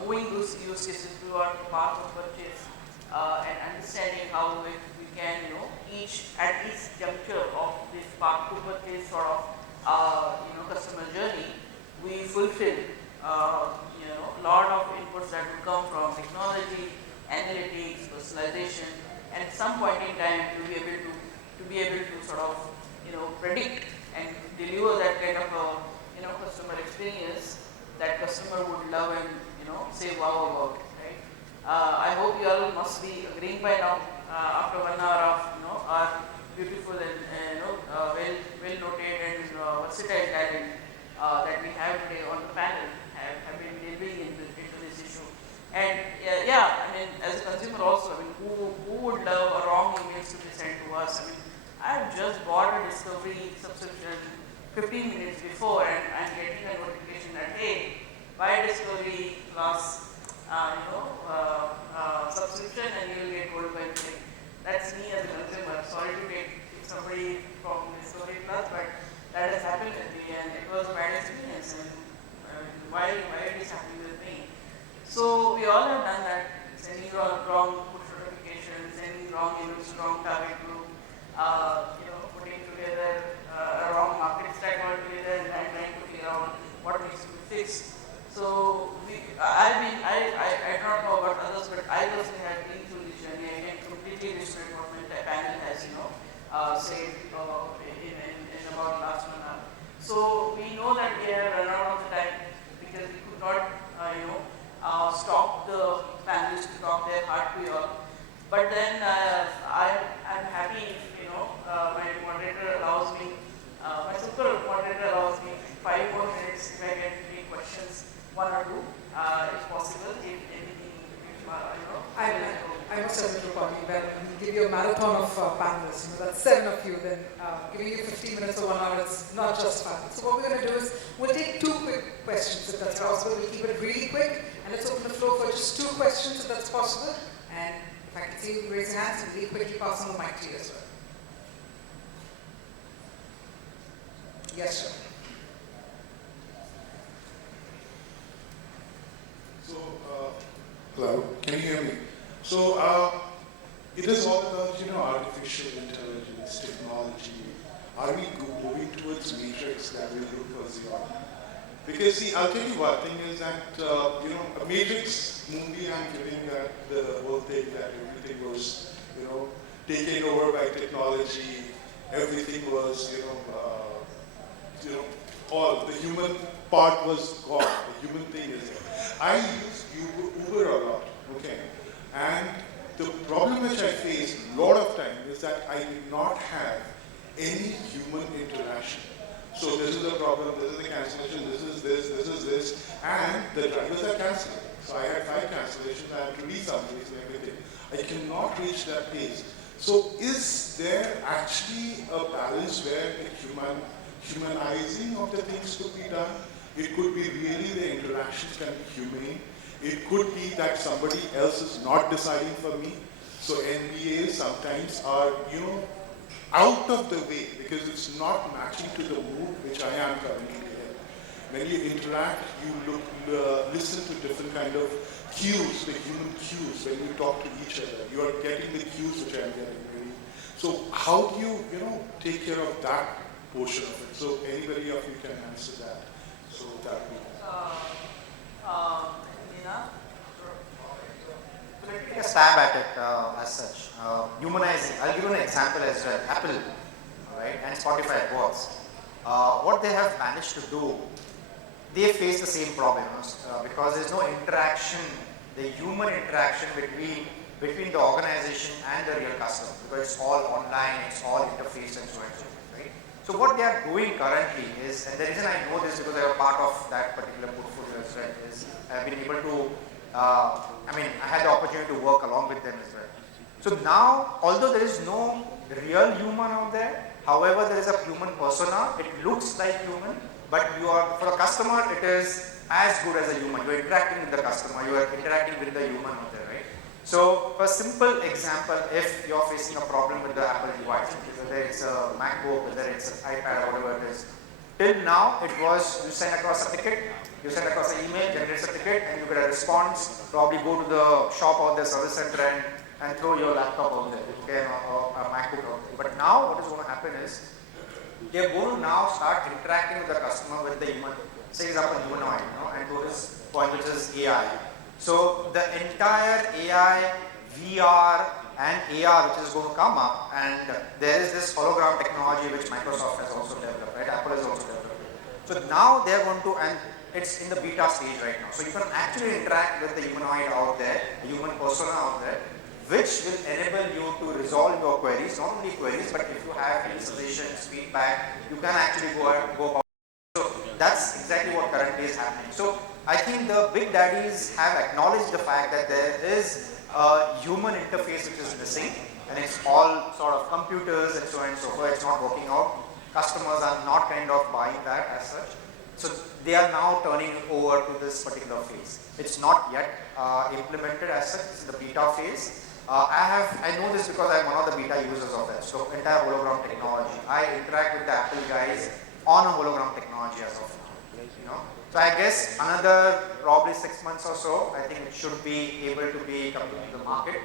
moving those use cases toward the path of purchase, and understanding how we can, at each juncture of this path to purchase sort of, customer journey, we fulfill, lot of inputs that will come from technology, analytics, personalization, and at some point in time to be able to sort of, predict and deliver that kind of a, customer experience that customer would love and, say wow about, right? I hope you all must be agreeing by now, after 1 hour of, our beautiful and, well noted and versatile talent that we have today on the panel have been delving into this issue. And I mean, as a consumer also, I mean, who would love a wrong emails to be sent to us? I mean, I've just bought a Discovery subscription 15 minutes before, and I'm getting a notification that, hey, buy Discovery plus, subscription and you'll get gold by today. That's me as a consumer. Sorry to take somebody from Discovery Plus, but that has happened with me, and it was a bad experience. And why it is happening with me? So we all have done that, sending wrong push notifications, sending wrong emails to wrong target group, putting together a wrong market stack altogether, and trying to figure out what needs to be fixed. So I don't know about others, but I personally have been through this journey. I can completely illustrate what my panel has, said in about last 1 hour. So we know that we have run out of the time because we could not, stop the panelists to talk their heart to you all. But then I'm happy if, my moderator allows me, my super moderator allows me 5 more minutes if I can take questions, 1 or 2, if possible, if anything, I never said it, Rupali, well, we'll give you a marathon of panelists. That's 7 of you, then giving you 15 minutes or 1 hour, it's not just fun. So what we're going to do is, we'll take 2 quick questions, if that's possible. We'll keep it really quick, and let's open the floor for just 2 questions, if that's possible. And if I can see you raise your hands, we'll quickly pass on the mic to you as well. Yes, sir. So, hello, can you hear me? So, it is all about, artificial intelligence, technology. Are we moving towards matrix that will look for zero? Because see, I'll tell you one thing is that, a matrix movie, I'm giving that the whole thing that everything was, taken over by technology, everything was, all the human part was gone, the human thing is there. I use Uber a lot, okay? And the problem which I face a lot of time is that I did not have any human interaction. So this is the problem, this is the cancellation, this is this, and the drivers are cancelling. So I had 5 cancellations, I have to read some place and everything. I cannot reach that pace. So is there actually a balance where the humanizing of the things could be done? It could be really the interactions can be humane. It could be that somebody else is not deciding for me. So NBAs sometimes are, out of the way because it's not matching to the mood which I am currently in. When you interact, you listen to different kind of cues, the human cues. When you talk to each other, you are getting the cues which I am getting really. So how do you, take care of that portion of it? So anybody of you can answer that. So that would be. Nina? Let me take a stab at it as such. Humanizing. I'll give you an example as well. Apple, right, and Spotify bots. What they have managed to do, they face the same problems because there's no interaction, the human interaction between the organization and the real customer, because it's all online, it's all interface and so on and so forth, right? So what they are doing currently is, and the reason I know this because I am part of that particular portfolio as well, is I've been able to, I had the opportunity to work along with them as well. So now, although there is no real human out there, however, there is a human persona, it looks like human, but for a customer, it is as good as a human. You are interacting with the customer, you are interacting with the human out there, right? So, for a simple example, if you are facing a problem with the Apple device, whether it's a MacBook, whether it's an iPad or whatever it is, till now, it was you send across a ticket, you send across an email, generates a ticket, and you get a response, probably go to the shop or the service center and throw your laptop out there, okay, or a MacBook out there. But now, what is going to happen is, they're going to now start interacting with the customer with the human, say example humanoid, and to his point, which is AI. So the entire AI, VR and AR which is going to come up, and there is this hologram technology which Microsoft has also developed, right? Apple has also developed. So now they are going to, and it's in the beta stage right now. So you can actually interact with the humanoid out there, the human persona out there, which will enable you to resolve your queries, not only queries, but if you have any suggestions, feedback, you can actually go about. So that's exactly what currently is happening. So I think the big daddies have acknowledged the fact that there is a human interface which is missing, and it's all sort of computers and so on and so forth. It's not working out. Customers are not kind of buying that as such. So they are now turning over to this particular phase. It's not yet implemented as such. It's in the beta phase. I know this because I'm one of the beta users of that. So entire hologram technology. I interact with the Apple guys on a hologram technology as of now. So I guess another probably 6 months or so, I think it should be able to be coming to the market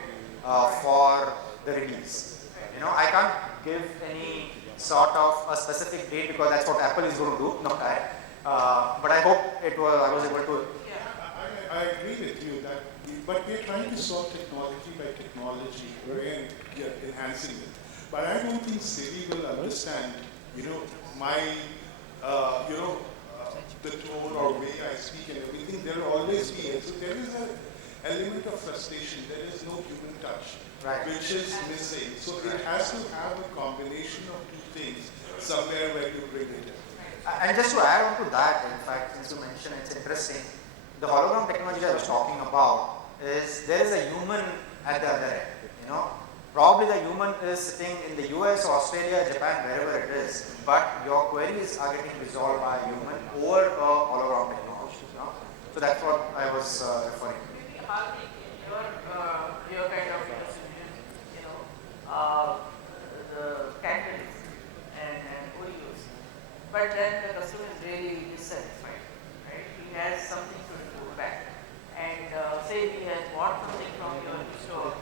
for the release. I can't give any sort of a specific date because that's what Apple is going to do, not I. But I hope I was able to. I agree with you that, but we're trying to solve technology by technology, we're enhancing it. But I don't think Siri will understand, my, the tone or way I speak and everything. There will always be, so there is an element of frustration. There is no human touch, which is missing. So it has to have a combination of two things somewhere where you bring it in. And just to add on to that, in fact, since you mentioned, it's interesting. The hologram technology I was talking about is there is a human at the other end. You know, probably the human is sitting in the US, Australia, Japan, wherever it is, but your queries are getting resolved by a human over all-around technology. You know? So that's what I was referring to. Hardik, your kind of the candles and Oreos, but then the customer is really dissatisfied, right? He has something to report back, and say he has bought something from your store,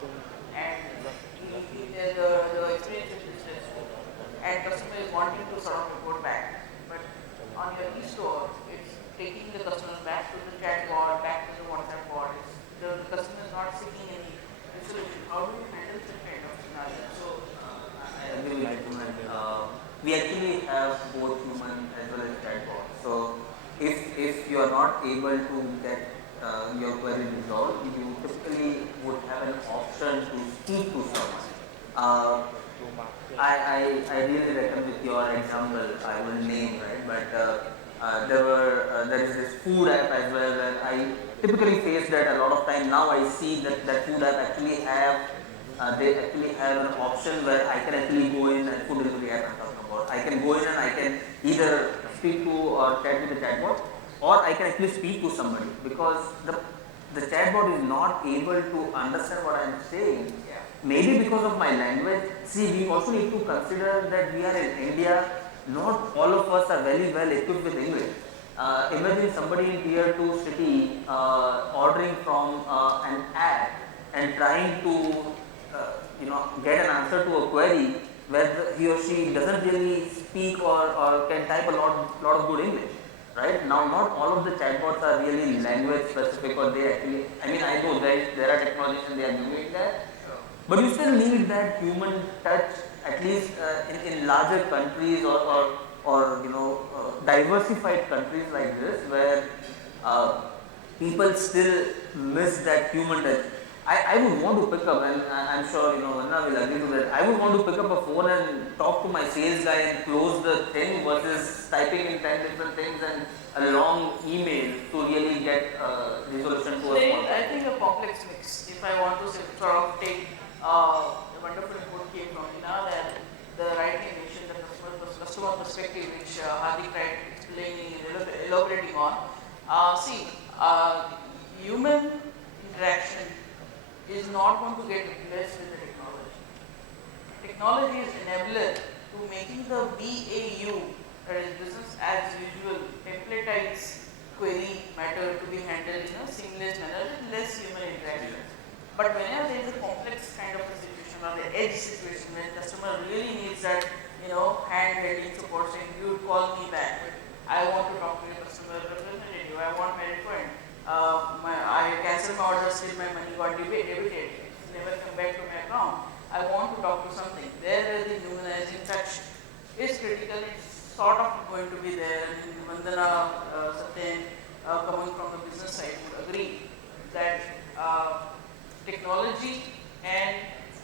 and the experience is distressful, and customer is wanting to sort of report back, but on your e-store, it's taking the customer back to the chat bot, back to the WhatsApp bot. The customer is not seeking any resolution. How do you handle that kind of scenario? So, I agree with you. We actually have both human as well as chatbot. So if you are not able to get your query resolved, you typically would have an option to speak to someone. I really reckon with your example, I will name, right? But there is this food app as well where I typically face that a lot of time. Now I see that food app actually have they actually have an option where I can actually go in and food delivery app I'm talking about. I can go in and I can either speak to or chat with the chatbot, or I can actually speak to somebody, because the chatbot is not able to understand what I am saying. Maybe because of my language. See, we also need to consider that we are in India. Not all of us are very well equipped with English. Imagine somebody in tier 2 city ordering from an app and trying to get an answer to a query where he or she doesn't really speak or can type a lot of good English. Right now, not all of the chatbots are really language specific, or they actually. I mean, I know there are technologies and they are doing that, but you still need that human touch, at least in larger countries or diversified countries like this, where people still miss that human touch. I would want to pick up, and I'm sure Vandana will agree to that. I would want to pick up a phone and talk to my sales guy and close the thing versus typing in 10 different things and a long email to really get resolution to a small. I think a complex mix. If I want to sort of take a wonderful input came from Ina, that the right innovation, the customer perspective, which Hardik tried explaining, elaborating on. Human interaction is not going to get replaced with the technology. Technology is enabler to making the BAU, that is business as usual, templatized query matter to be handled in a seamless manner with less human interaction. But whenever there is a complex kind of a situation or the edge situation where customer really needs that, hand-holding support, saying, you call me back, I want to talk to your customer representative, I want my refund. I cancelled my order, still my money got debited, it's never come back to my account. I want to talk to something. There the humanizing touch is critical, it's sort of going to be there. And Vandana, Satyen, coming from the business side would agree that technology and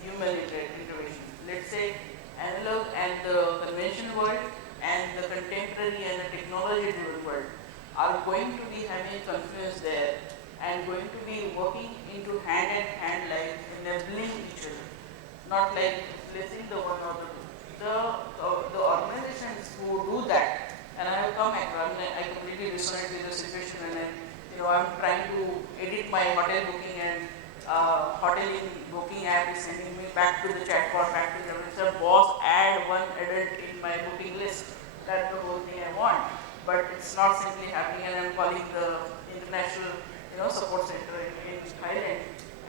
human intervention, let's say analog and the conventional world and the contemporary and the technology-driven world are going to be having confluence there and going to be working into hand-in-hand life, enabling each other, not like replacing the one or the two. The organizations who do that, and I have come across, I completely resonate with the situation, and I'm trying to edit my hotel booking, and hotel in booking app is sending me back to the chatbot, back to the minister, boss, add one adult in my booking list. That's the whole thing I want. But it's not simply happening, and I'm calling the international support center in Thailand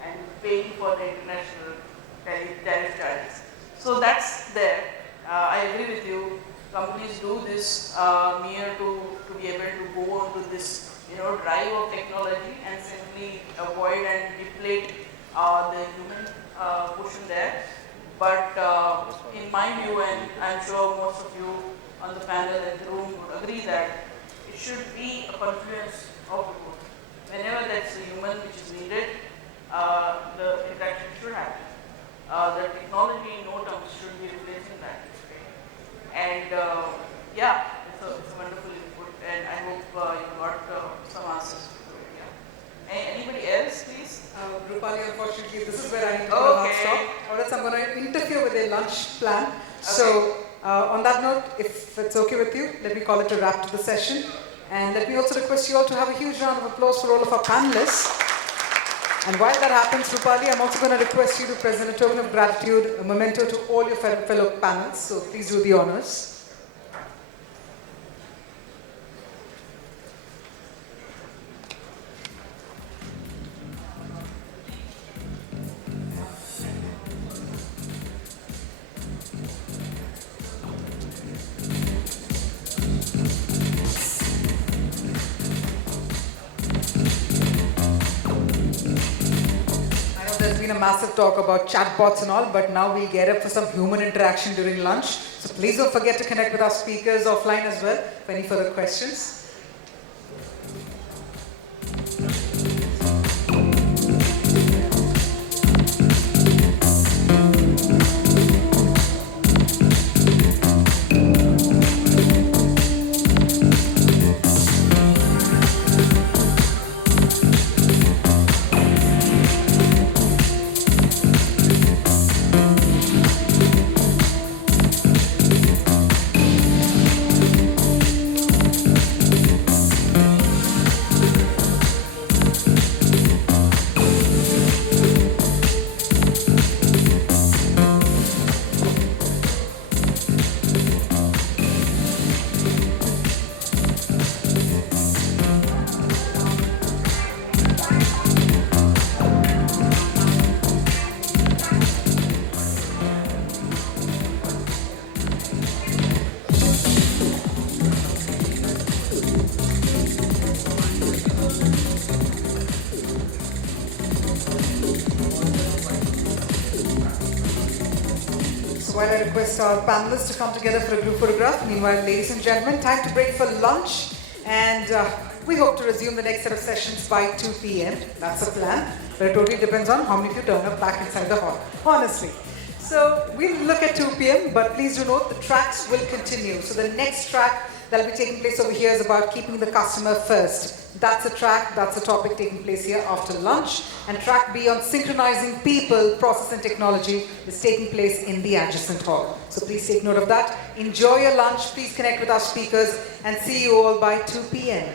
and paying for the international tariff charges. So that's there. I agree with you. Companies do this mere to be able to go on to this drive of technology and simply avoid and deflate the human portion there. But in my view, and I'm sure most of you on the panel and the room would agree that it should be a confluence of both. Whenever that's a human which is needed, the interaction should happen. The technology in no terms should be replacing that. And it's a wonderful input, and I hope you got some answers to it. Yeah. Anybody else, please? Rupali, unfortunately, this is where I need lunch plan. So on that note, if it's okay with you, let me call it a wrap to the session. And let me also request you all to have a huge round of applause for all of our panelists. And while that happens, Rupali, I'm also going to request you to present a token of gratitude, a memento to all your fellow panels. So please do the honors. There's been a massive talk about chatbots and all, but now we'll get up for some human interaction during lunch. So please don't forget to connect with our speakers offline as well for any further questions. While I request our panelists to come together for a group photograph, meanwhile, ladies and gentlemen, time to break for lunch, and we hope to resume the next set of sessions by 2 p.m. That's the plan, but it totally depends on how many of you turn up back inside the hall, honestly. So we'll look at 2 p.m., but please do note the tracks will continue. So the next track that will be taking place over here is about keeping the customer first. That's a track, that's a topic taking place here after lunch. And track B on synchronizing people, process and technology is taking place in the adjacent hall. So please take note of that. Enjoy your lunch, please connect with our speakers, and see you all by 2 p.m.